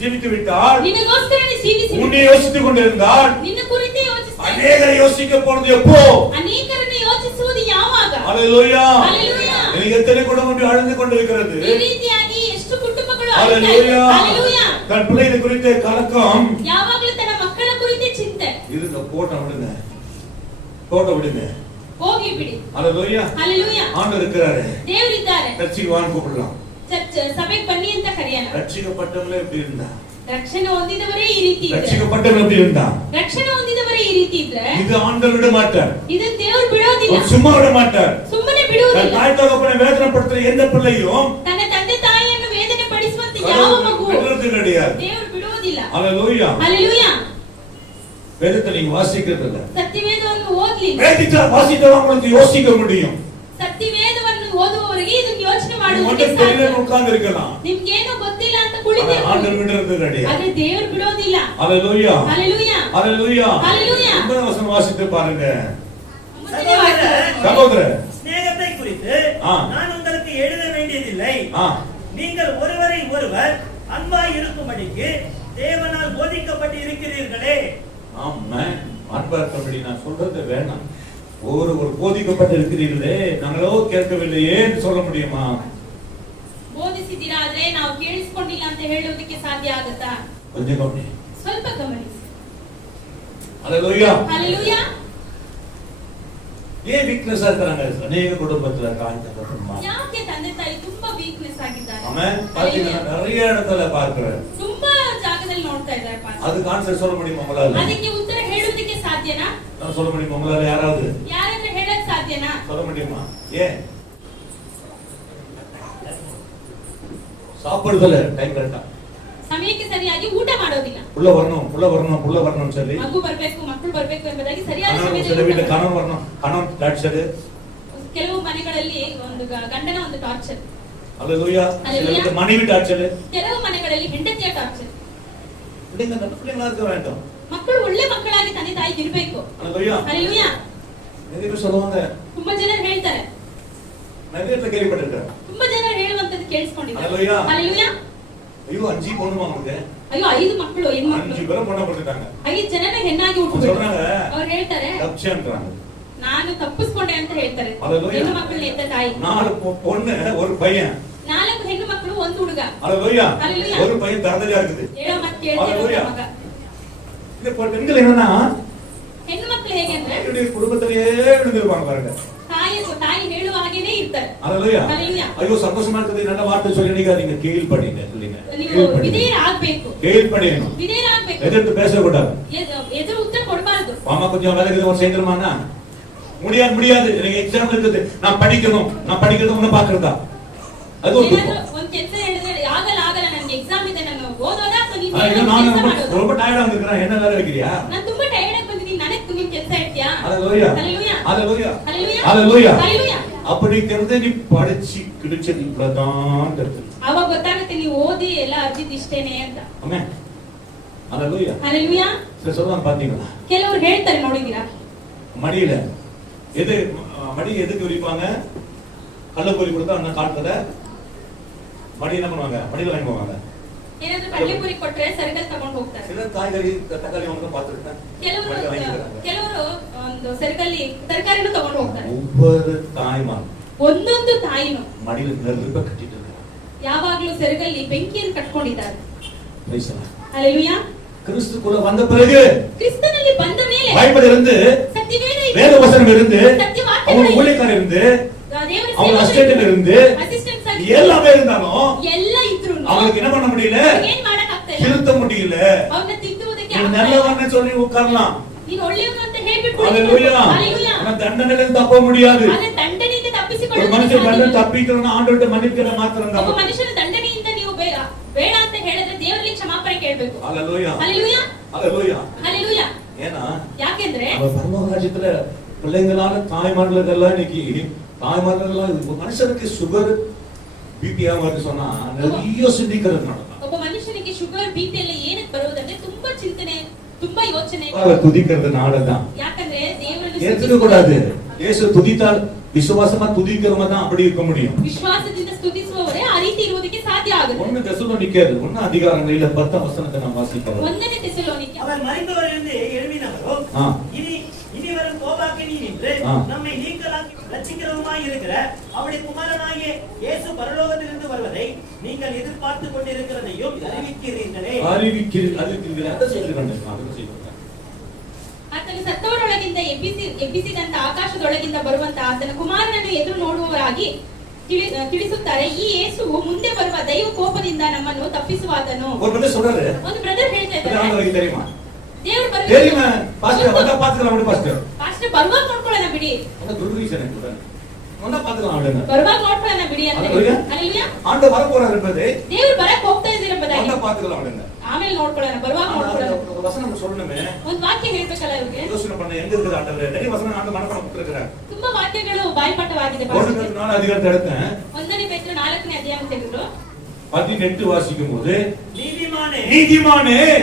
ஜீவித்து விட்டால், ನಿನಗೋಸ್ಕರ ನೀ ಜೀವಿಸಿ, உன்னை யோசித்துக் கொண்டிருந்தால், ನಿನ್ನ ಕುರಿತೇ ಯೋಚಿಸ್ತಾ ಇದ್ದೆ. அநேகரை யோசிக்க போறது எப்போ? ಅನೇಕರನ್ನು ಯೋಚಿಸುವುದು ಯಾವಾಗ? ஹalleluya. ஹalleluya. எனக்கு எத்தனை குடும்பம் அழுந்து கொண்டிருக்கிறது. ಈ ರೀತಿಯಾಗಿ ಎಷ್ಟು ಕುಟುಂಬಗಳು ಅಳ್ತಾ ಇದೆ. ஹalleluya. ஹalleluya. தன் பிள்ளைகள் குறித்த கலக்கம் ಯಾವಾಗಲೂ ತನ್ನ ಮಕ್ಕಳ ಕುರಿತೇ ಚಿಂತೆ. இருங்க, போட்ட விடுங்க, போட்ட விடுங்க. ಹೋಗಿ ಬಿಡಿ. ஹalleluya. ஹalleluya. ஆண்டவர் இருக்கிறாரு, ದೇವರಿದ್ದಾರೆ. ரட்சிக்கு வான்னு கூப்பிடலாம். ಚರ್ಚ್ ಸಭೆಗೆ ಬನ್ನಿ ಅಂತ ಕರೆಯೋಣ. ரட்சிக்கப்பட்டவங்களே எப்படி இருந்தா? ರಕ್ಷಣೆ ಹೊಂದಿದವರೇ ಈ ರೀತಿ ಇದ್ರೆ, ரட்சிக்கப்பட்டவங்க எப்படி இருந்தா? ರಕ್ಷಣೆ ಹೊಂದಿದವರೇ ಈ ರೀತಿ ಇದ್ರೆ, இது ஆண்டவர் விட மாட்டார், ಇದನ್ನ ದೇವರು ಬಿಡೋದಿಲ್ಲ, அவர் சும்மா விட மாட்டார். ಸುಮ್ಮನೆ தன் ಬಿಡುವುದಿಲ್ಲ. தாய் தகப்பனை வேதனைப்படுத்துற எந்த பிள்ளையும் ತನ್ನ ತಂದೆ ತಾಯಿಯನ್ನು ವೇದನೆ ಪಡಿಸುವಂತ ಯಾವ ಮಗು விடுறது கிடையாது. ದೇವರು ಬಿಡುವುದಿಲ್ಲ. ஹalleluya. ஹalleluya. வேதத்தை நீங்க வாசிக்கிறது இல்ல, ಸತ್ಯವೇದವನ್ನು ಓದ್ಲಿಲ್ಲ. வேதத்தை வாசித்தா உங்களுக்கு யோசிக்க முடியும். ಸತ್ಯವೇದವನ್ನು ಓದುವವರಿಗೆ ಇದನ್ನು ಯೋಚನೆ நீங்க ಮಾಡುವುದಕ್ಕೆ ஒன்றும் ಸಾಧ್ಯ. தெரியல உட்கார்ந்து இருக்கலாம், ನಿಮ್ಗೇನು ಗೊತ್ತಿಲ್ಲ ಅಂತ ஆனா ಕುಳಿತಿರ್ಬೋದು. ஆண்டவர் விடுறது கிடையாது. ಆದ್ರೆ ದೇವರು ಬಿಡೋದಿಲ್ಲ. ஹalleluya. ஹalleluya. ஹalleluya. ஹalleluya. இந்த வசனம் வாசித்து பாருங்க ಮುಂದಿನ ವಾಕ್ಯ. சகோதரர். சிநேகத்தை குறித்து ஆ. நான் உங்களுக்கு எழுத வேண்டியதில்லை. ஆ, நீங்கள் ஒருவரை ஒருவர் அன்பாய் இருக்கும்படிக்கு தேவனால் போதிக்கப்பட்டு இருக்கிறீர்களே. ஆமென். அன்பா இருக்கபடி நான் சொல்றது வேணாம். ஒரு போதிக்கப்பட்டு இருக்கிறீர்களே, நாங்களோ கேட்கவில்லையே என்று சொல்ல முடியுமா? ಬೋಧಿಸಿದಿರಾದ್ರೆ ನಾವು ಕೇಳಿಸ್ಕೊಂಡಿಲ್ಲ ಅಂತ ಹೇಳೋದಕ್ಕೆ ಸಾಧ್ಯ ಆಗುತ್ತಾ? கொஞ்சம் கவனி. ಸ್ವಲ್ಪ ಗಮನಿಸಿ. ஹalleluya. ஹalleluya. ஏன் வீக்னஸா இருக்காங்க அநேக குடும்பத்துல தாய் தகப்பன்மா? ಯಾಕೆ ತಂದೆ ತಾಯಿ ತುಂಬಾ ವೀಕ್ನೆಸ್ ಆಗಿದ್ದಾರೆ? ஆமென். பாத்தீங்கன்னா நிறைய இடத்துல பார்க்கிறேன். ತುಂಬಾ ಜಾಗದಲ್ಲಿ ನೋಡ್ತಾ ಇದ್ದಾರೆ ಪಾಸ್ಟರ್. அதுக்கு ஆன்சர் சொல்ல முடியுமா உங்களால? ಅದಕ್ಕೆ ಉತ್ತರ ಹೇಳೋದಕ್ಕೆ ಸಾಧ್ಯನಾ? நான் சொல்ல முடியுமா உங்களால? யாராவது ಯಾರಾದ್ರೂ ಹೇಳಕ್ ಸಾಧ್ಯನಾ? சொல்ல முடியுமா? ஏன்? சாப்பிடுதல டைம் கரெக்டா ಸಮಯಕ್ಕೆ ಸರಿಯಾಗಿ ಊಟ ಮಾಡೋದಿಲ್ಲ. புள்ள வரணும் சொல்லி ಮಗು ಬರ್ಬೇಕು, ಮಕ್ಕಳು ಬರ್ಬೇಕು ಎಂಬುದಾಗಿ ಸರಿಯಾದ சில ಸಮಯದಲ್ಲಿ வீட்டுல ಊಟ கணவன் வரணும், கணவன் டார்ச்சர். ಕೆಲವು ಮನೆಗಳಲ್ಲಿ ಒಂದು ಗಂಡನ ಒಂದು ಟಾರ್ಚರ್, அல்லேலூயா. சில வீட்டுல மனைவி டார்ச்சர். ಕೆಲವು ಮನೆಗಳಲ್ಲಿ ಹೆಂಡತಿಯ ಟಾರ್ಚರ್. நீங்க நல்ல பிள்ளைங்களா இருக்க வேண்டும். ಮಕ್ಕಳು ಒಳ್ಳೆ ಮಕ್ಕಳಾಗಿ ತಂದೆ ತಾಯಿ ಇರಬೇಕು. அல்லேலூயா. ಹalleluya. நிறைய பேர் சொல்லுவாங்க, ತುಂಬಾ ಜನರು ಹೇಳ್ತಾರೆ, நிறைய பேர் கேள்விப்பட்டிருக்கேன். ತುಂಬಾ ಜನರು ಹೇಳುವಂತದ್ದು ಕೇಳಿಸ್ಕೊಂಡಿದ್ದಾರೆ. ಹalleluya. ಹalleluya. ஐயோ 5 பொண்ணுமா உங்களுக்கு? ಅಯ್ಯೋ 5 ಮಕ್ಕಳು ಹೆಣ್ಮಕ್ಳು, 5 பேரை பொண்ணா போட்டுட்டாங்க. 5 ಜನನ ಹೆಣ್ಣಾಗಿ அவங்க ಹುಟ್ಟುಬಿಟ್ರು. சொல்றாங்க ಅವ್ರು ಹೇಳ್ತಾರೆ, தப்சன்றாங்க. ನಾನು ತಪ್ಪಿಸ್ಕೊಂಡೆ ಅಂತ ಹೇಳ್ತಾರೆ. ಹalleluya. ಹೆಣ್ಣು ಮಕ್ಕಳನ್ನ ಎತ್ತ ತಾಯಿ. 4 பொண்ணு ஒரு பையன். 4 ಹೆಣ್ಣು ಮಕ್ಕಳು, 1 ಹುಡುಗ. ஹalleluya. ಹalleluya. ஒரு பையன் தரதலியா இருக்குது. ಹೇಳೋ ಮಾತು ಕೇಳ್ತಿರೋ ಹalleluya. ಮಗ. இந்த பெண்கள் என்னன்னா ಹೆಣ್ಣು ಮಕ್ಕಳು ಹೇಗೆ ಅಂದ್ರೆ என்னுடைய குடும்பத்திலேயே விழுந்திருப்பாங்க பாருங்க. ತಾಯಿ ಹೇಳುವ ಹಾಗೇನೇ ಇರ್ತಾರೆ. ஹalleluya. ಹalleluya. ஐயோ சந்தோஷமா இருக்குது, நல்ல வார்த்தை சொல்லி நீங்க கீழ்ப்படிங்க இல்லீங்க. ನೀವು ವಿಧೇಯರಾಗಬೇಕು. கீழ்ப்படியணும். ವಿಧೇಯರಾಗಬೇಕು. எதிர்த்து பேசக்கூடாது. ಎದುರು ಉತ್ತರ ಕೊಡಬಾರದು. மாமா கொஞ்சம் வேலை இருக்குது, ஒரு சேர்ந்துருமானா முடியாது. எனக்கு எக்ஸாம் இருக்குது, நான் படிக்கிறது ஒண்ணு பாக்குறதா, அது ஒரு துக்கம். ಒಂದು ಕೆಲಸ ಹೇಳಿದ್ರೆ ಆಗಲ್ಲ ನನಗೆ ಎಕ್ಸಾಮ್ ಇದೆ, ನಾನು ಓದೋದಾ ಅಥವಾ ನೀನು நான் ಕೆಲಸ ಮಾಡೋದು? ரொம்ப டயர்டா இருக்கிறேன், என்ன வேலை வைக்கிறியா? ನಾನು ತುಂಬಾ ಟೈರ್ಡ್ ಆಗಿ ಬಂದಿದ್ದೀನಿ, ನನಗೆ ನೀನು ಕೆಲಸ ಹೇಳ್ತೀಯಾ? ஹalleluya. ಹalleluya. ஹalleluya. ಹalleluya. ஹalleluya. ಹalleluya. அப்படிங்கிறது நீ படிச்சு கிழிச்சது இப்பதான் தெரியும். ಅವಾಗ ಗೊತ್ತಾಗುತ್ತೆ ನೀವು ಓದಿ ಎಲ್ಲ ಅರ್ಜಿದ್ ಇಷ್ಟೇನೆ ಅಂತ. ஆமென். ஹalleluya. ಹalleluya. சரி சொல்லுவாங்க பாத்தீங்களா? ಕೆಲವರು ಹೇಳ್ತಾರೆ ನೋಡಿದೀರಾ, மடியில மடி எதுக்கு விரிப்பாங்க? கள்ளப்பொரி கொடுத்தா அண்ணன் காட்டுறத மடி என்ன பண்ணுவாங்க? மடியில வாங்கி போவாங்க. ಏನಾದ್ರೂ ಕಡ್ಲೆಪುರಿ ಕೊಟ್ರೆ ಸರಗಲ್ ತಗೊಂಡು ಹೋಗ್ತಾರೆ. சில காய்கறி தக்காளி வாங்க பார்த்துருக்கேன். ಕೆಲವರು ಒಂದು ಸರಗಲ್ಲಿ ತರಕಾರಿನೂ ತಗೊಂಡು ಹೋಗ್ತಾರೆ. ஒவ்வொரு தாய்மார் ಒಂದೊಂದು ತಾಯಿನು மடியில நெருப்ப கட்டிட்டு இருக்காங்க. ಯಾವಾಗ್ಲೂ ಸೆರಗಲ್ಲಿ ಬೆಂಕಿಯನ್ನು ಕಟ್ಕೊಂಡಿದ್ದಾರೆ. Praise the Lord. ಹalleluya. கிறிஸ்துக்குள்ள வந்த பிறகு ಕ್ರಿಸ್ತನಲ್ಲಿ ಬಂದ ಮೇಲೆ பைபிள் இருந்து, ಸತ್ಯವೇದ வேத வசனம் இருந்து, ಸತ್ಯವಾಕ್ಯಗಳು அவங்க ஊழியக்காரர் இருந்து, ದೇವರ அவங்க ಸೇವಕರು அசிஸ்டன்ட் இருந்து, ಅಸಿಸ್ಟೆಂಟ್ಸ್ ಆಗಿ எல்லாமே இருந்தாலும் ಎಲ್ಲ ಇದ್ರು அவங்களுக்கு என்ன பண்ண முடியல? ಏನ್ ಮಾಡಕ್ ಆಗ್ತಾ ಇಲ್ಲ. திருத்த முடியல. ಅವನ್ನ ತಿದ್ದುವುದಕ್ಕೆ நீ ಆಗ್ತಾ ಇಲ್ಲ. நல்லவன்னு சொல்லி உட்காரலாம். ನೀನು ಒಳ್ಳೆಯವನು ಅಂತ ಹೇಳ್ಬಿಟ್ಟು ஹalleluya. ಹalleluya. ஆனா தண்டனையிலிருந்து தப்ப முடியாது. ಆದ್ರೆ ದಂಡನೆಯಿಂದ ஒரு ತಪ್ಪಿಸಿಕೊಳ್ಳಲು மனுஷன் தண்டனை ಸಾಧ್ಯವಿಲ್ಲ. தப்பிக்கணும்னா ஆண்டவர்ட்ட மன்னிக்கிற மாத்திரம் ಒಬ್ಬ தான். ಮನುಷ್ಯನ ದಂಡನೆಯಿಂದ ನೀವು ಬೇಡ ಅಂತ ಹೇಳಿದ್ರೆ ದೇವರಲ್ಲಿ ಕ್ಷಮಾಪಣೆ ಕೇಳಬೇಕು. ஹalleluya. ಹalleluya. ஹalleluya. ಹalleluya. ஏன்னா ಯಾಕೆಂದ್ರೆ நம்ம பரலோக ராஜ்யத்துல பிள்ளைங்களால தாய்மார்களுக்கெல்லாம் இன்னைக்கு தாய்மார்கள்லாம் மனுஷனுக்கு சுகர் பிபி ஆகும்னு சொன்னா நிறைய சிந்திக்கிறது நடக்கும். ಒಬ್ಬ ಮನುಷ್ಯನಿಗೆ ಶುಗರ್ ಬಿಪಿ ಎಲ್ಲ ಏನಕ್ಕೆ ಬರೋದಂದ್ರೆ ತುಂಬಾ ಚಿಂತನೆ, ತುಂಬಾ ಯೋಚನೆ. துதிக்கிறதுனாலதான். ಯಾಕಂದ್ರೆ ದೇವರನ್ನು ஏத்துக்க கூடாது. இயேசு துதித்தால் விசுவாசமா துதிக்கிறவங்க தான் அப்படி இருக்க முடியும். ವಿಶ್ವಾಸದಿಂದ ಸ್ತುತಿಸುವವರೇ ಆ ರೀತಿ ಇರುವುದಕ್ಕೆ ಸಾಧ್ಯ ಆಗುತ್ತೆ. ஒண்ணு தெசலோனிக்கேயர் 1 அதிகாரங்களில 10 வசனத்தை நாம் வாசிக்கிறோம். 1ನೇ தெசಲೋನಿಕ. அவர் மரித்தவரிலிருந்து எழும்பினவரோ ஆ. இனி வரும் கோபாக்கினி நின்று ஆ. நம்மை நீங்களாக்கி ரட்சிக்கிறவருமாய் இருக்கிற அவருடைய குமாரனாகிய இயேசு பரலோகத்திலிருந்து வருவதை நீங்கள் எதிர்பார்த்து கொண்டிருக்கிறதையும் அறிவிக்கிறீர்களே. அறிவிக்கிறீர்கள். அதை சொல்லிருக்காங்க. அதை சொல்லிருக்காங்க. ಆತನು ಸತ್ತವರೊಳಗಿಂದ ಎಬ್ಬಿಸಿದಂತ ಆಕಾಶದೊಳಗಿಂದ ಬರುವಂತ ಆತನ ಕುಮಾರನನ್ನು ಎದುರು ನೋಡುವವರಾಗಿ ತಿಳಿಸುತ್ತಾರೆ. ಈ ಯೇಸುವು ಮುಂದೆ ಬರುವ ದೈವ ಕೋಪದಿಂದ ನಮ್ಮನ್ನು ತಪ್ಪಿಸುವಾತನು. ஒரு பிரதர் சொல்றாரு. ಒಂದು ಬ್ರದರ್ ಹೇಳ್ತಾ ಇದ್ದಾರೆ, உங்களுக்கு தெரியுமா? ದೇವರು தெரியுமா? பாஸ்டர் வந்தா பாத்துக்கலாம் அப்படி பாஸ்டರ್. ಪಾಸ್ಟರ್ ಬರುವಾಗ ನೋಡ್ಕೊಳ್ಳೋಣ ಬಿಡಿ. அந்த துர்வீசனை சொல்றாரு. வந்தா பாத்துக்கலாம் அப்படினா. ಬರುವಾಗ ನೋಡ್ಕೊಳ್ಳೋಣ ಬಿಡಿ ಅಂತ. ಹalleluya. ஆண்டவர் வர போறாரு என்பதை ದೇವರು ಬರಕ್ಕೆ ಹೋಗ್ತಾ ಇದ್ದಾರೆ ಎಂಬುದಾಗಿ. வந்தா பாத்துக்கலாம் அப்படினா. ಆಮೇಲೆ ನೋಡ್ಕೊಳ್ಳೋಣ, ಬರುವಾಗ ನೋಡ್ಕೊಳ್ಳೋಣ. ஒரு வசனம் சொல்லணுமே. ಒಂದು ವಾಕ್ಯ ಹೇಳ್ಬೇಕಲ್ಲ ಇವ್ರಿಗೆ. யோசனை பண்ண எங்க இருக்குது ஆண்டவரே? நிறைய வசனம் ஆண்டு மனப்பாடம் பண்ணிருக்காரு. ತುಂಬಾ ವಾಕ್ಯಗಳು ಬಾಯ್ಪಾಠವಾಗಿದೆ. 1 அதிகாரத்தை எடுத்தேன். 1ನೇ ಪೇತ್ರ 4ನೇ ಅಧ್ಯಾಯ ತೆಗೆದ್ರು 18 வாசிக்கும்போது நீதிமானே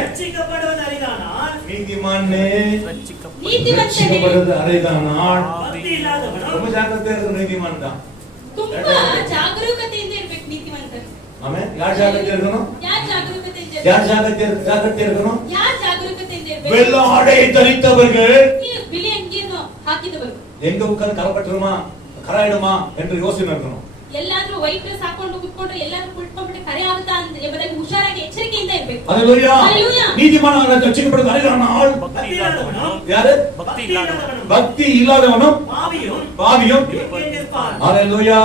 ரட்சிக்கப்படுவது அரிதானால் ரட்சிக்கப்படுவது அரிதானால் பக்தி இல்லாதவனும் ரொம்ப ஜாக்கிரதையா இருக்கிற நீதிமான் தான். ತುಂಬಾ ಜಾಗರೂಕತೆಯಿಂದ ಇರಬೇಕು ನೀತಿವಂತರು. ஆமென். யார் ஜாக்கிரதையா இருக்கணும்? ಯಾರು ಜಾಗರೂಕತೆಯಿಂದ யார் ஜாக்கிரதையா இருக்கணும்? ಯಾರು ಜಾಗರೂಕತೆಯಿಂದ ಇರಬೇಕು? வெள்ளை ஆடை தரித்தவர்கள் ಈ ಬಿಳಿ ಅಂಗಿಯನ್ನು ಹಾಕಿದವರು எங்க உட்கார்ந்து கரப்பட்டுருமா கராயிடுமா என்று யோசனை இருக்கணும். ಎಲ್ಲಾದ್ರೂ ವೈಟ್ ಡ್ರೆಸ್ ಹಾಕೊಂಡು ಕುತ್ಕೊಂಡ್ರೆ ಎಲ್ಲಾದ್ರೂ ಕುತ್ಕೊಂಡ್ಬಿಟ್ಟು ಕರೆ ಆಗುತ್ತಾ ಅಂತ ಎಂಬುದಾಗಿ ಹುಷಾರಾಗಿ ಎಚ್ಚರಿಕೆಯಿಂದ ಇರಬೇಕು. ஹalleluya. ஹalleluya. நீதிமான் ரட்சிக்கப்படுவது அரிதானால் பக்தி இல்லாதவனும் யாரு? பக்தி இல்லாதவனும் பாவியும் இருப்பான். ஹalleluya.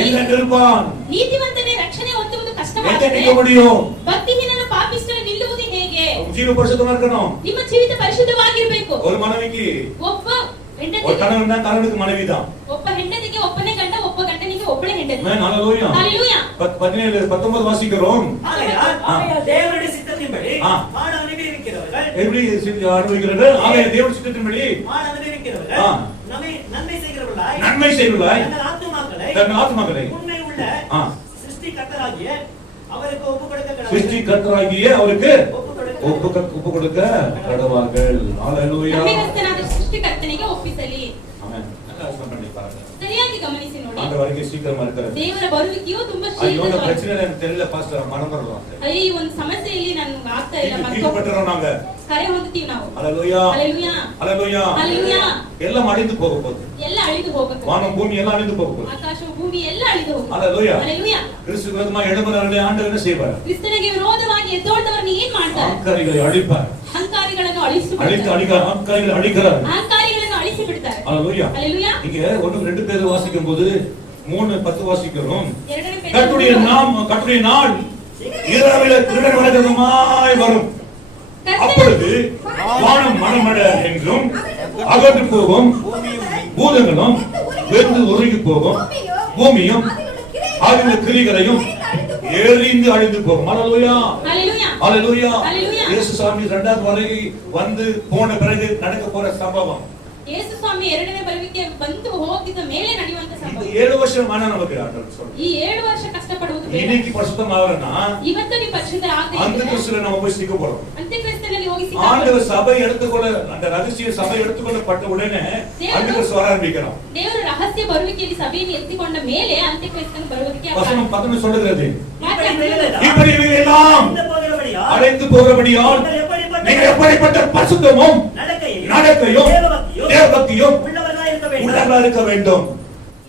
எங்க இருப்பான்? ನೀತಿವಂತನೇ ರಕ್ಷಣೆ ಹೊಂದುವುದು எங்க ಕಷ್ಟವಾಗಿದೆ. நிக்க முடியும்? ಭಕ್ತಿಹೀನನ ಪಾಪಿಷ್ಠನು ನಿಲ್ಲುವುದು ಹೇಗೆ? ஜீவ பரிசுத்தமா இருக்கணும். ನಿಮ್ಮ ಜೀವಿತ ಪರಿಶುದ್ಧವಾಗಿರಬೇಕು. ஒரு மனைவிக்கு ಒಬ್ಬ ஒரு கணவன் தான் கணவனுக்கு மனைவி தான். ಒಬ್ಬ ಹೆಂಡತಿಗೆ ಒಬ್ಬನೇ ಗಂಡ, ಒಬ್ಬ ಗಂಡನಿಗೆ ಒಬ್ಬಳೇ ಹೆಂಡತಿ. ஆமென். ஹalleluya. ஹalleluya. 17 19 வாசிக்கிறோம். ஆகையால் தேவனுடைய சித்தத்தின்படி ஆ. ஆண் அனுபவிக்கிறவர்கள் எப்படி அனுபவிக்கிறார்கள்? ஆகையால் தேவனுடைய சித்தத்தின்படி ஆண் அனுபவிக்கிறவர்கள் ஆ. நன்மை செய்கிறவர்களாய் நன்மை செய்வதாய் தங்கள் ஆத்துமாக்களை தன் ஆத்துமாக்களை உண்மை உள்ள ஆ. சிருஷ்டிகர்த்தராகிய அவருக்கு ஒப்புக்கொடுக்க சிருஷ்டி கர்த்தராகிய அவருக்கு ஒப்புக்கொடுக்க ஒப்பு கொடுக்க கடவார்கள். ஹalleluya. ನಂಬಿಗಸ್ತನಾದ ಸೃಷ್ಟಿಕರ್ತನಿಗೆ ಒಪ್ಪಿಸಲಿ. ஆமென். நல்லா யோசனை பண்ணி பாருங்க. ಸರಿಯಾಗಿ ಗಮನಿಸಿ ನೋಡಿ. ஆண்டவருக்கு சீக்கிரமா இருக்கிறது. ದೇವರ ಬರುವಿಕೆಯು ತುಂಬಾ ஐயோ இந்த ಶೀಘ್ರವಾಗಿ. பிரச்சனை எனக்கு தெரியல பாஸ்டர் மறந்துறோம். ಅಯ್ಯೋ ಈ ಒಂದು ಸಮಸ್ಯೆಯಲ್ಲಿ ನನಗೆ ಆಗ್ತಾ ಇಲ್ಲ கீழ்பட்டறோம் நாங்க. ಕರೆ ಹೊಂದುತ್ತೀವಿ ನಾವು. ஹalleluya. ஹalleluya. ஹalleluya. ஹalleluya. எல்லாம் அழிந்து போக போகுது. ಎಲ್ಲ ಅಳಿದು ಹೋಗಬೇಕು. வானம் பூமி எல்லாம் அழிந்து போக போகுது. ಆಕಾಶವು ಭೂಮಿ ಎಲ್ಲ ಅಳಿದು ಹೋಗುತ್ತೆ. ஹalleluya. ஹalleluya. கிறிஸ்து விரோதமா எழும்புறவர்களை ஆண்டவர் என்ன செய்வார்? ಕ್ರಿಸ್ತನಿಗೆ ವಿರೋಧವಾಗಿ ಎದ್ದೋಳ್ದವರನ್ನ ಏನ್ ಮಾಡ್ತಾರೆ? அಹங்காரிகளை அழிப்பார். ಅಹಂಕಾರಿಗಳನ್ನು அழித்து ಅಳಿಸಿಬಿಡ್ತಾರೆ. அಹங்காரிகளை அழிக்கிறார். ಅಹಂಕಾರಿಗಳನ್ನು ಅಳಿಸಿ ಬಿಡ್ತಾರೆ. ஹalleluya. ஹalleluya. இங்க 1 2 பேர் வாசிக்கும்போது 3 10 வாசிக்கிறோம். ಎರಡನೇ கர்த்தருடைய நாள் இரவில திருடன் வழக்கமாய் வரும். அப்பொழுது வானம் மனமட என்றும் அகன்று போகும், பூதங்களும் வெந்து உருகி போகும், பூமியும் அதிலுள்ள கிரிகளையும் எரிந்து அழிந்து போகும். ஹalleluya. ஹalleluya. ஹalleluya. ஹalleluya. இயேசு சாமி 2வது வரை வந்து போன பிறகு நடக்க போற சம்பவம். ಯೇಸು ಸ್ವಾಮಿ ಎರಡನೇ ಬರುವಿಕೆ ಬಂದು ಹೋಗಿದ ಮೇಲೆ ನಡೆಯುವಂತ இந்த ಸಂಭವ. 7 வருஷம் நமக்கு ஆண்டவர் சொல்றார். ಈ 7 ವರ್ಷ ಕಷ್ಟಪಡುವುದು ಬೇಡ. இன்னைக்கு பரிசுத்தமாவறனா ಇವತ್ತು ನೀವು ಪರಿಶುದ್ಧ அந்த ಆಗದಿದ್ದರೆ கிறிஸ்துல நம்ம போய் சிக்க போறோம். ಅಂತ್ಯಕ್ರಿಸ್ತನಲ್ಲಿ ಹೋಗಿ ஆண்டவர் ಸಿಕ್ಕಾಕೊಳ್ಳಿ. சபை எடுத்துக்கொள்ள அந்த ரகசிய சபை எடுத்துக்கொள்ளப்பட்ட உடனே அந்த கிறிஸ்து வர ஆரம்பிக்கிறான். ದೇವರು ರಹಸ್ಯ ಬರುವಿಕೆಯಲ್ಲಿ ಸಭೆಯನ್ನು ಎತ್ತಿಕೊಂಡ ಮೇಲೆ ಅಂತ್ಯಕ್ರಿಸ್ತನ ಬರುವಿಕೆ வசனம் 11 சொல்லுகிறது. ಆರಂಭ. இப்படி இவையெல்லாம் அடைந்து போகிறபடியால் நீங்கள் எப்படிப்பட்ட பரிசுத்தமும் நடக்கையும் தேவபக்தியும் உள்ளவர்களாக இருக்க வேண்டும்.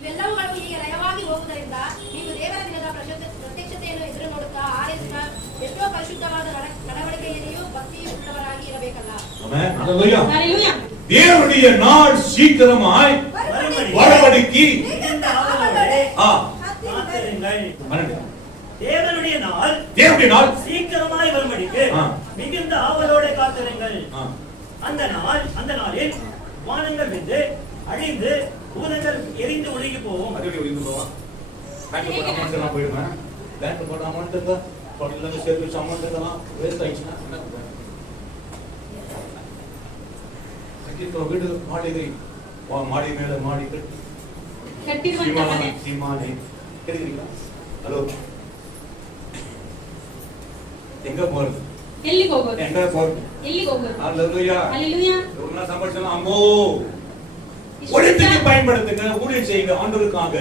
ಇವೆಲ್ಲವುಗಳು ಹೀಗೆ ಲಯವಾಗಿ ಹೋಗುವುದರಿಂದ ನೀವು ದೇವರ ದಿನದ ಪ್ರತ್ಯಕ್ಷತೆಯನ್ನು ಎದುರು ನೋಡುತ್ತಾ ಆರಿಸಿದ ಎಷ್ಟೋ ಪರಿಶುದ್ಧವಾದ ನಡವಳಿಕೆಯಲ್ಲಿಯೂ ಭಕ್ತಿಯೂ ಉಳ್ಳವರಾಗಿ ಇರಬೇಕಲ್ಲ. ஆமென். ஹalleluya. ஹalleluya. தேவனுடைய நாள் சீக்கிரமாய் வரவழைக்கி ஆ தேவனுடைய நாள் தேவனுடைய நாள் சீக்கிரமாய் வரும்படிக்கு மிகுந்த ஆவலோட காத்திருங்கள். அந்த நாளில் வானங்கள் வெந்து அழிந்து பூதங்கள் எரிந்து ஒழுகி போகும். அது எப்படி இருந்து போவா? பேங்க்ல போட அமௌண்ட் எல்லாம் போயிடுமா? பேங்க்ல போட அமௌண்ட் இருந்தா பக்கத்துல சேர்த்து வச்ச அமௌண்ட் எல்லாம் வேஸ்ட் ஆயிடுச்சுன்னா என்ன பண்ணுவ? அங்கிட்டு வீடு மாளிகை மாடி மேல மாடி ಕಟ್ಟಿರುವಂತ ಮನೆ. சீமானே கேக்குறீங்களா? ஹலோ எங்க போறது? ಎಲ್ಲಿಗೆ ಹೋಗೋದು? எங்க போறது? ಎಲ್ಲಿಗೆ ಹೋಗೋದು? ஹalleluya. ஹalleluya. ஒருநாள் சம்பளம் அம்மோ ஒளித்துக்கு பயன்படுத்துங்க, ஊழியம் செய்யுங்க ஆண்டவருக்காக.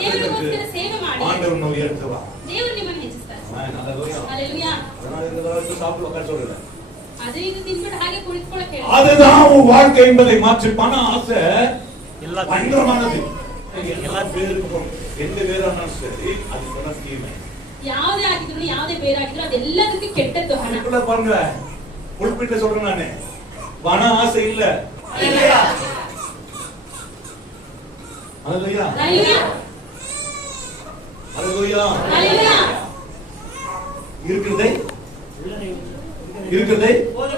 ದೇವರಿಗೋಸ್ಕರ ಸೇವೆ ಮಾಡಿ. ஆண்டவர் நோய் எடுத்துவா. ದೇವರು ನಿಮ್ಮನ್ನು ಹೆಚ್ಚಿಸ್ತಾರೆ. ஹalleluya. ஹalleluya. அதனால இதெல்லாம் சாப்பிட்டு உட்கார சொல்றேன். ಅದು ಇದು ತಿನ್ಬಿಟ್ಟು ಹಾಗೆ ಕುಳಿತುಕೊಳ್ಳಕ್ಕೆ ಹೇಳಿ. அதுதான் உன் வாழ்க்கை என்பதை மாற்றி பண ஆசை எல்லா- பயங்கரமானது. எல்லா பேருக்கும் எந்த பேரானாலும் சரி அது சொன்ன தீமை. ಯಾವುದೇ ಆಗಿದ್ರು ಯಾವುದೇ ಬೇರಾಗಿದ್ರು ಅದೆಲ್ಲದಕ್ಕೂ ಕೆಟ್ಟದ್ದು ಹಣ. அதுக்குள்ள பாருங்க உள்பிட்டு சொல்றேன் நானு பண ஆசை இல்ல. ஹalleluya. ஹalleluya. ஹalleluya. ஹalleluya. ஹalleluya. இருக்கிறதை இருக்கிறதை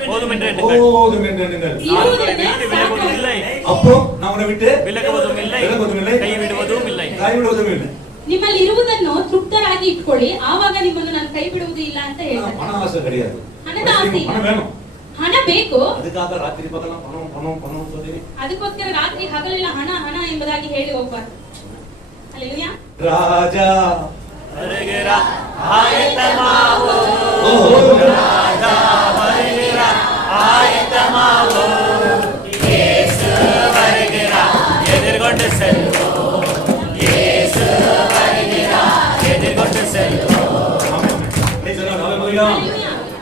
போதும் என்று எண்ணுங்கள். போதும் என்று எண்ணுங்கள். நான் உங்களை விட்டு விலகுவதும் இல்லை, அப்போ நான் உன்னை விட்டு விலகுவதும் இல்லை, விலகுவதும் இல்லை, கைவிடுவதும் இல்லை. கைவிடுவதும் இல்லை. ನಿಮ್ಮಲ್ಲಿ ಇರುವುದನ್ನು ತೃಪ್ತರಾಗಿ ಇಟ್ಕೊಳ್ಳಿ, ಆವಾಗ ನಿಮ್ಮನ್ನು ನಾನು ಕೈ ಬಿಡುವುದು ಇಲ್ಲ ಅಂತ ಹೇಳ್ತಾರೆ. பண ஆசை கிடையாது. ಹಣದ ಆಸೆ ಇಲ್ಲ. பணம் வேணும். ಹಣ ಬೇಕು. அதுக்காக ராத்திரி பகலாம் பணம் பணம் பணம் சொல்லி ಅದಕ್ಕೋಸ್ಕರ ರಾತ್ರಿ ಹಗಲೆಲ್ಲ ಹಣ ಹಣ ಎಂಬುದಾಗಿ ಹೇಳಿ ಹೋಗ್ಬಾರ್ದು. ஹalleluya. ராஜா வருகிறார், ஆயத்தமாவோ, ராஜா வருகிறார், ஆயத்தமாவோ, இயேசு வருகிறார், எதிர்கொண்டு செல்வோம், இயேசு வருகிறார், எதிர்கொண்டு செல்வோம். ஹalleluya.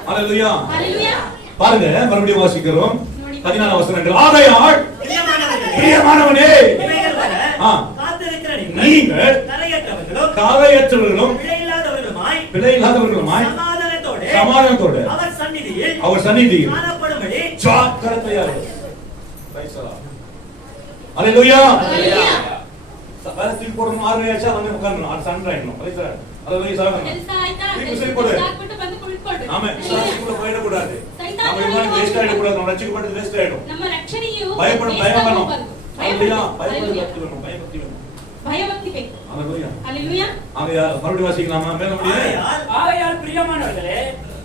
ஹalleluya. ஹalleluya. பாருங்க மறுபடியும் வாசிக்கிறோம் 14 வசனங்கள். ஆகையால் பிரியமானவர்களே, பிரியமானவனே இவைகள் வர ஆ. காத்திருக்கிற நீங்கள் கரையற்றவர்களும் காலையற்றவர்களும் பிழை இல்லாதவர்களுமாய் சமாதானத்தோடு அவர் சந்நிதியில் காணப்படும்படி ஜாக்கிரதையாக இரு. ஹalleluya. ஹalleluya. சபாரத்தில் போறோம் 6 ஆச்சா வந்து உட்காரணும். அது சண்டை ஆயிடும். ஹalleluya. ಕೆಲಸ ಆಯ್ತಾ? ಹಾಕ್ಬಿಟ್ಟು ಬಂದು ಕುಳಿತುಕೊಳ್ಳಿ. ஆமென். சாஸ்திரக்குள்ள போயிட கூடாது. சைத்தான் நம்ம இமான் வேஸ்ட் ஆயிட கூடாது. நம்ம ரட்சிக்கப்பட்டது வேஸ்ட் ஆயிடும். ನಮ್ಮ ರಕ್ಷಣೆಯು பயப்படும் waste பயம் ஆக வேணும். ಹೋಗಬಾರ್ದು. அல்லேலூயா. பயபக்தி வேணும், பயபக்தி வேணும். பயபக்தி ಬೇಕು. அல்லேலூயா. அல்லேலூயா. மறுபடியும் வாசிக்கலாமா? மேல முடியும். ஆகையால் பிரியமானவர்களே,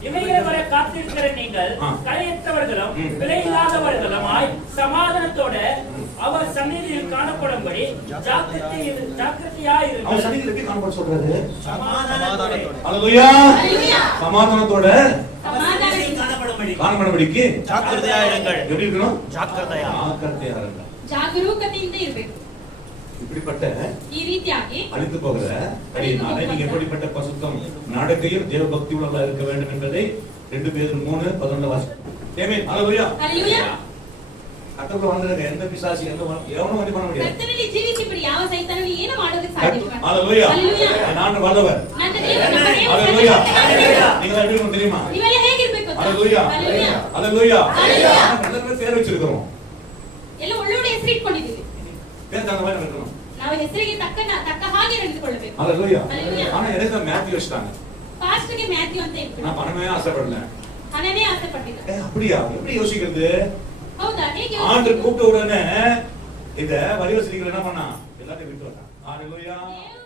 இவைகளை வர காத்திருக்கிற நீங்கள் கரையற்றவர்களும் விலையில்லாதவர்களுமாய் சமாதானத்தோட அவர் சந்நிதியில் காணப்படும்படி ஜாக்கிரதையாயிருங்கள். அவர் சந்நிதியில் எப்படி காணப்பட சொல்றாரு? சமாதானத்தோட. அல்லேலூயா. அல்லேலூயா. சமாதானத்தோட சமாதானத்தில் காணப்படும்படி காணப்படும்படிக்கு ಜಾಗೃತೆಯಾಗಿರುங்கள். எப்படி இருக்கணும்? ಜಾಗೃತೆಯ. ஜாக்கிரதையா இருங்க. ಜಾಗರೂಕತೆಯಿಂದ ಇರಬೇಕು. இப்படிப்பட்ட ಈ ರೀತಿಯಾಗಿ அழிந்து போகிற அடியினாலே நீங்க எப்படிப்பட்ட பசுத்தம் நடக்கையில் தேவ பக்தி உள்ளவர்களாக இருக்க வேண்டும் என்பதை 2 பேதுரு 3:11 வாசிக்கிறோம். ஆமென். அல்லேலூயா. அல்லேலூயா. கர்த்தருக்குள்ள வாழ்ந்திருக்க எந்த பிசாசு எவனும் வந்து பண்ண முடியாது. ಕರ್ತನಲ್ಲಿ ಜೀವಿಸಿಬಿಡಿ, ಯಾವ ಸೈತಾನನು ಏನು ಮಾಡೋದಕ್ಕೆ ಸಾಧ್ಯವಿಲ್ಲ. அல்லேலூயா. அல்லேலೂயா. நான் வல்லவர். ನನ್ನ ದೇವರು அல்லேலூயா. நீங்க எப்படி இருக்கணும் தெரியுமா? ನೀವೆಲ್ಲ ಹೇಗಿರ್ಬೇಕು ಗೊತ್ತಾ? அல்லேலூயா. அல்லேலூயா. அல்லேலூயா. அல்லேலூயா. நல்ல பேர் வச்சிருக்கோம். ಎಲ್ಲ ಒಳ್ಳೊಳ್ಳೆ ಹೆಸರು ಇಟ್ಕೊಂಡಿದ್ದೀವಿ. பேர் தகுந்த மாதிரி இருக்கணும். ನಾವು ಹೆಸರಿಗೆ ತಕ್ಕ ಹಾಗೆ ನಡೆದುಕೊಳ್ಳಬೇಕು. அல்லேலூயா. அல்லேலூயா. ஆனா எனக்கு மேத்யூ வச்சிட்டாங்க. ಪಾಸ್ಟರ್ಗೆ ಮ್ಯಾಥ್ಯೂ ಅಂತ ಇಟ್ಬಿಟ್ಟು நான் பணமே ஆசைப்படல. ಹಣನೇ ಆಸೆ ಪಟ್ಟಿದ್ದ. அப்படியா? எப்படி யோசிக்கிறது? ಹೌದಾ? ಹೇಗೆ ஆண்டு ಯೋಚಿಸಿದ್ದು? கூப்பிட்ட உடனே இந்த வரி வசதிகள் என்ன பண்ணா? எல்லாத்தையும் விட்டு வந்தான். அல்லேலூயா. ದೇವರು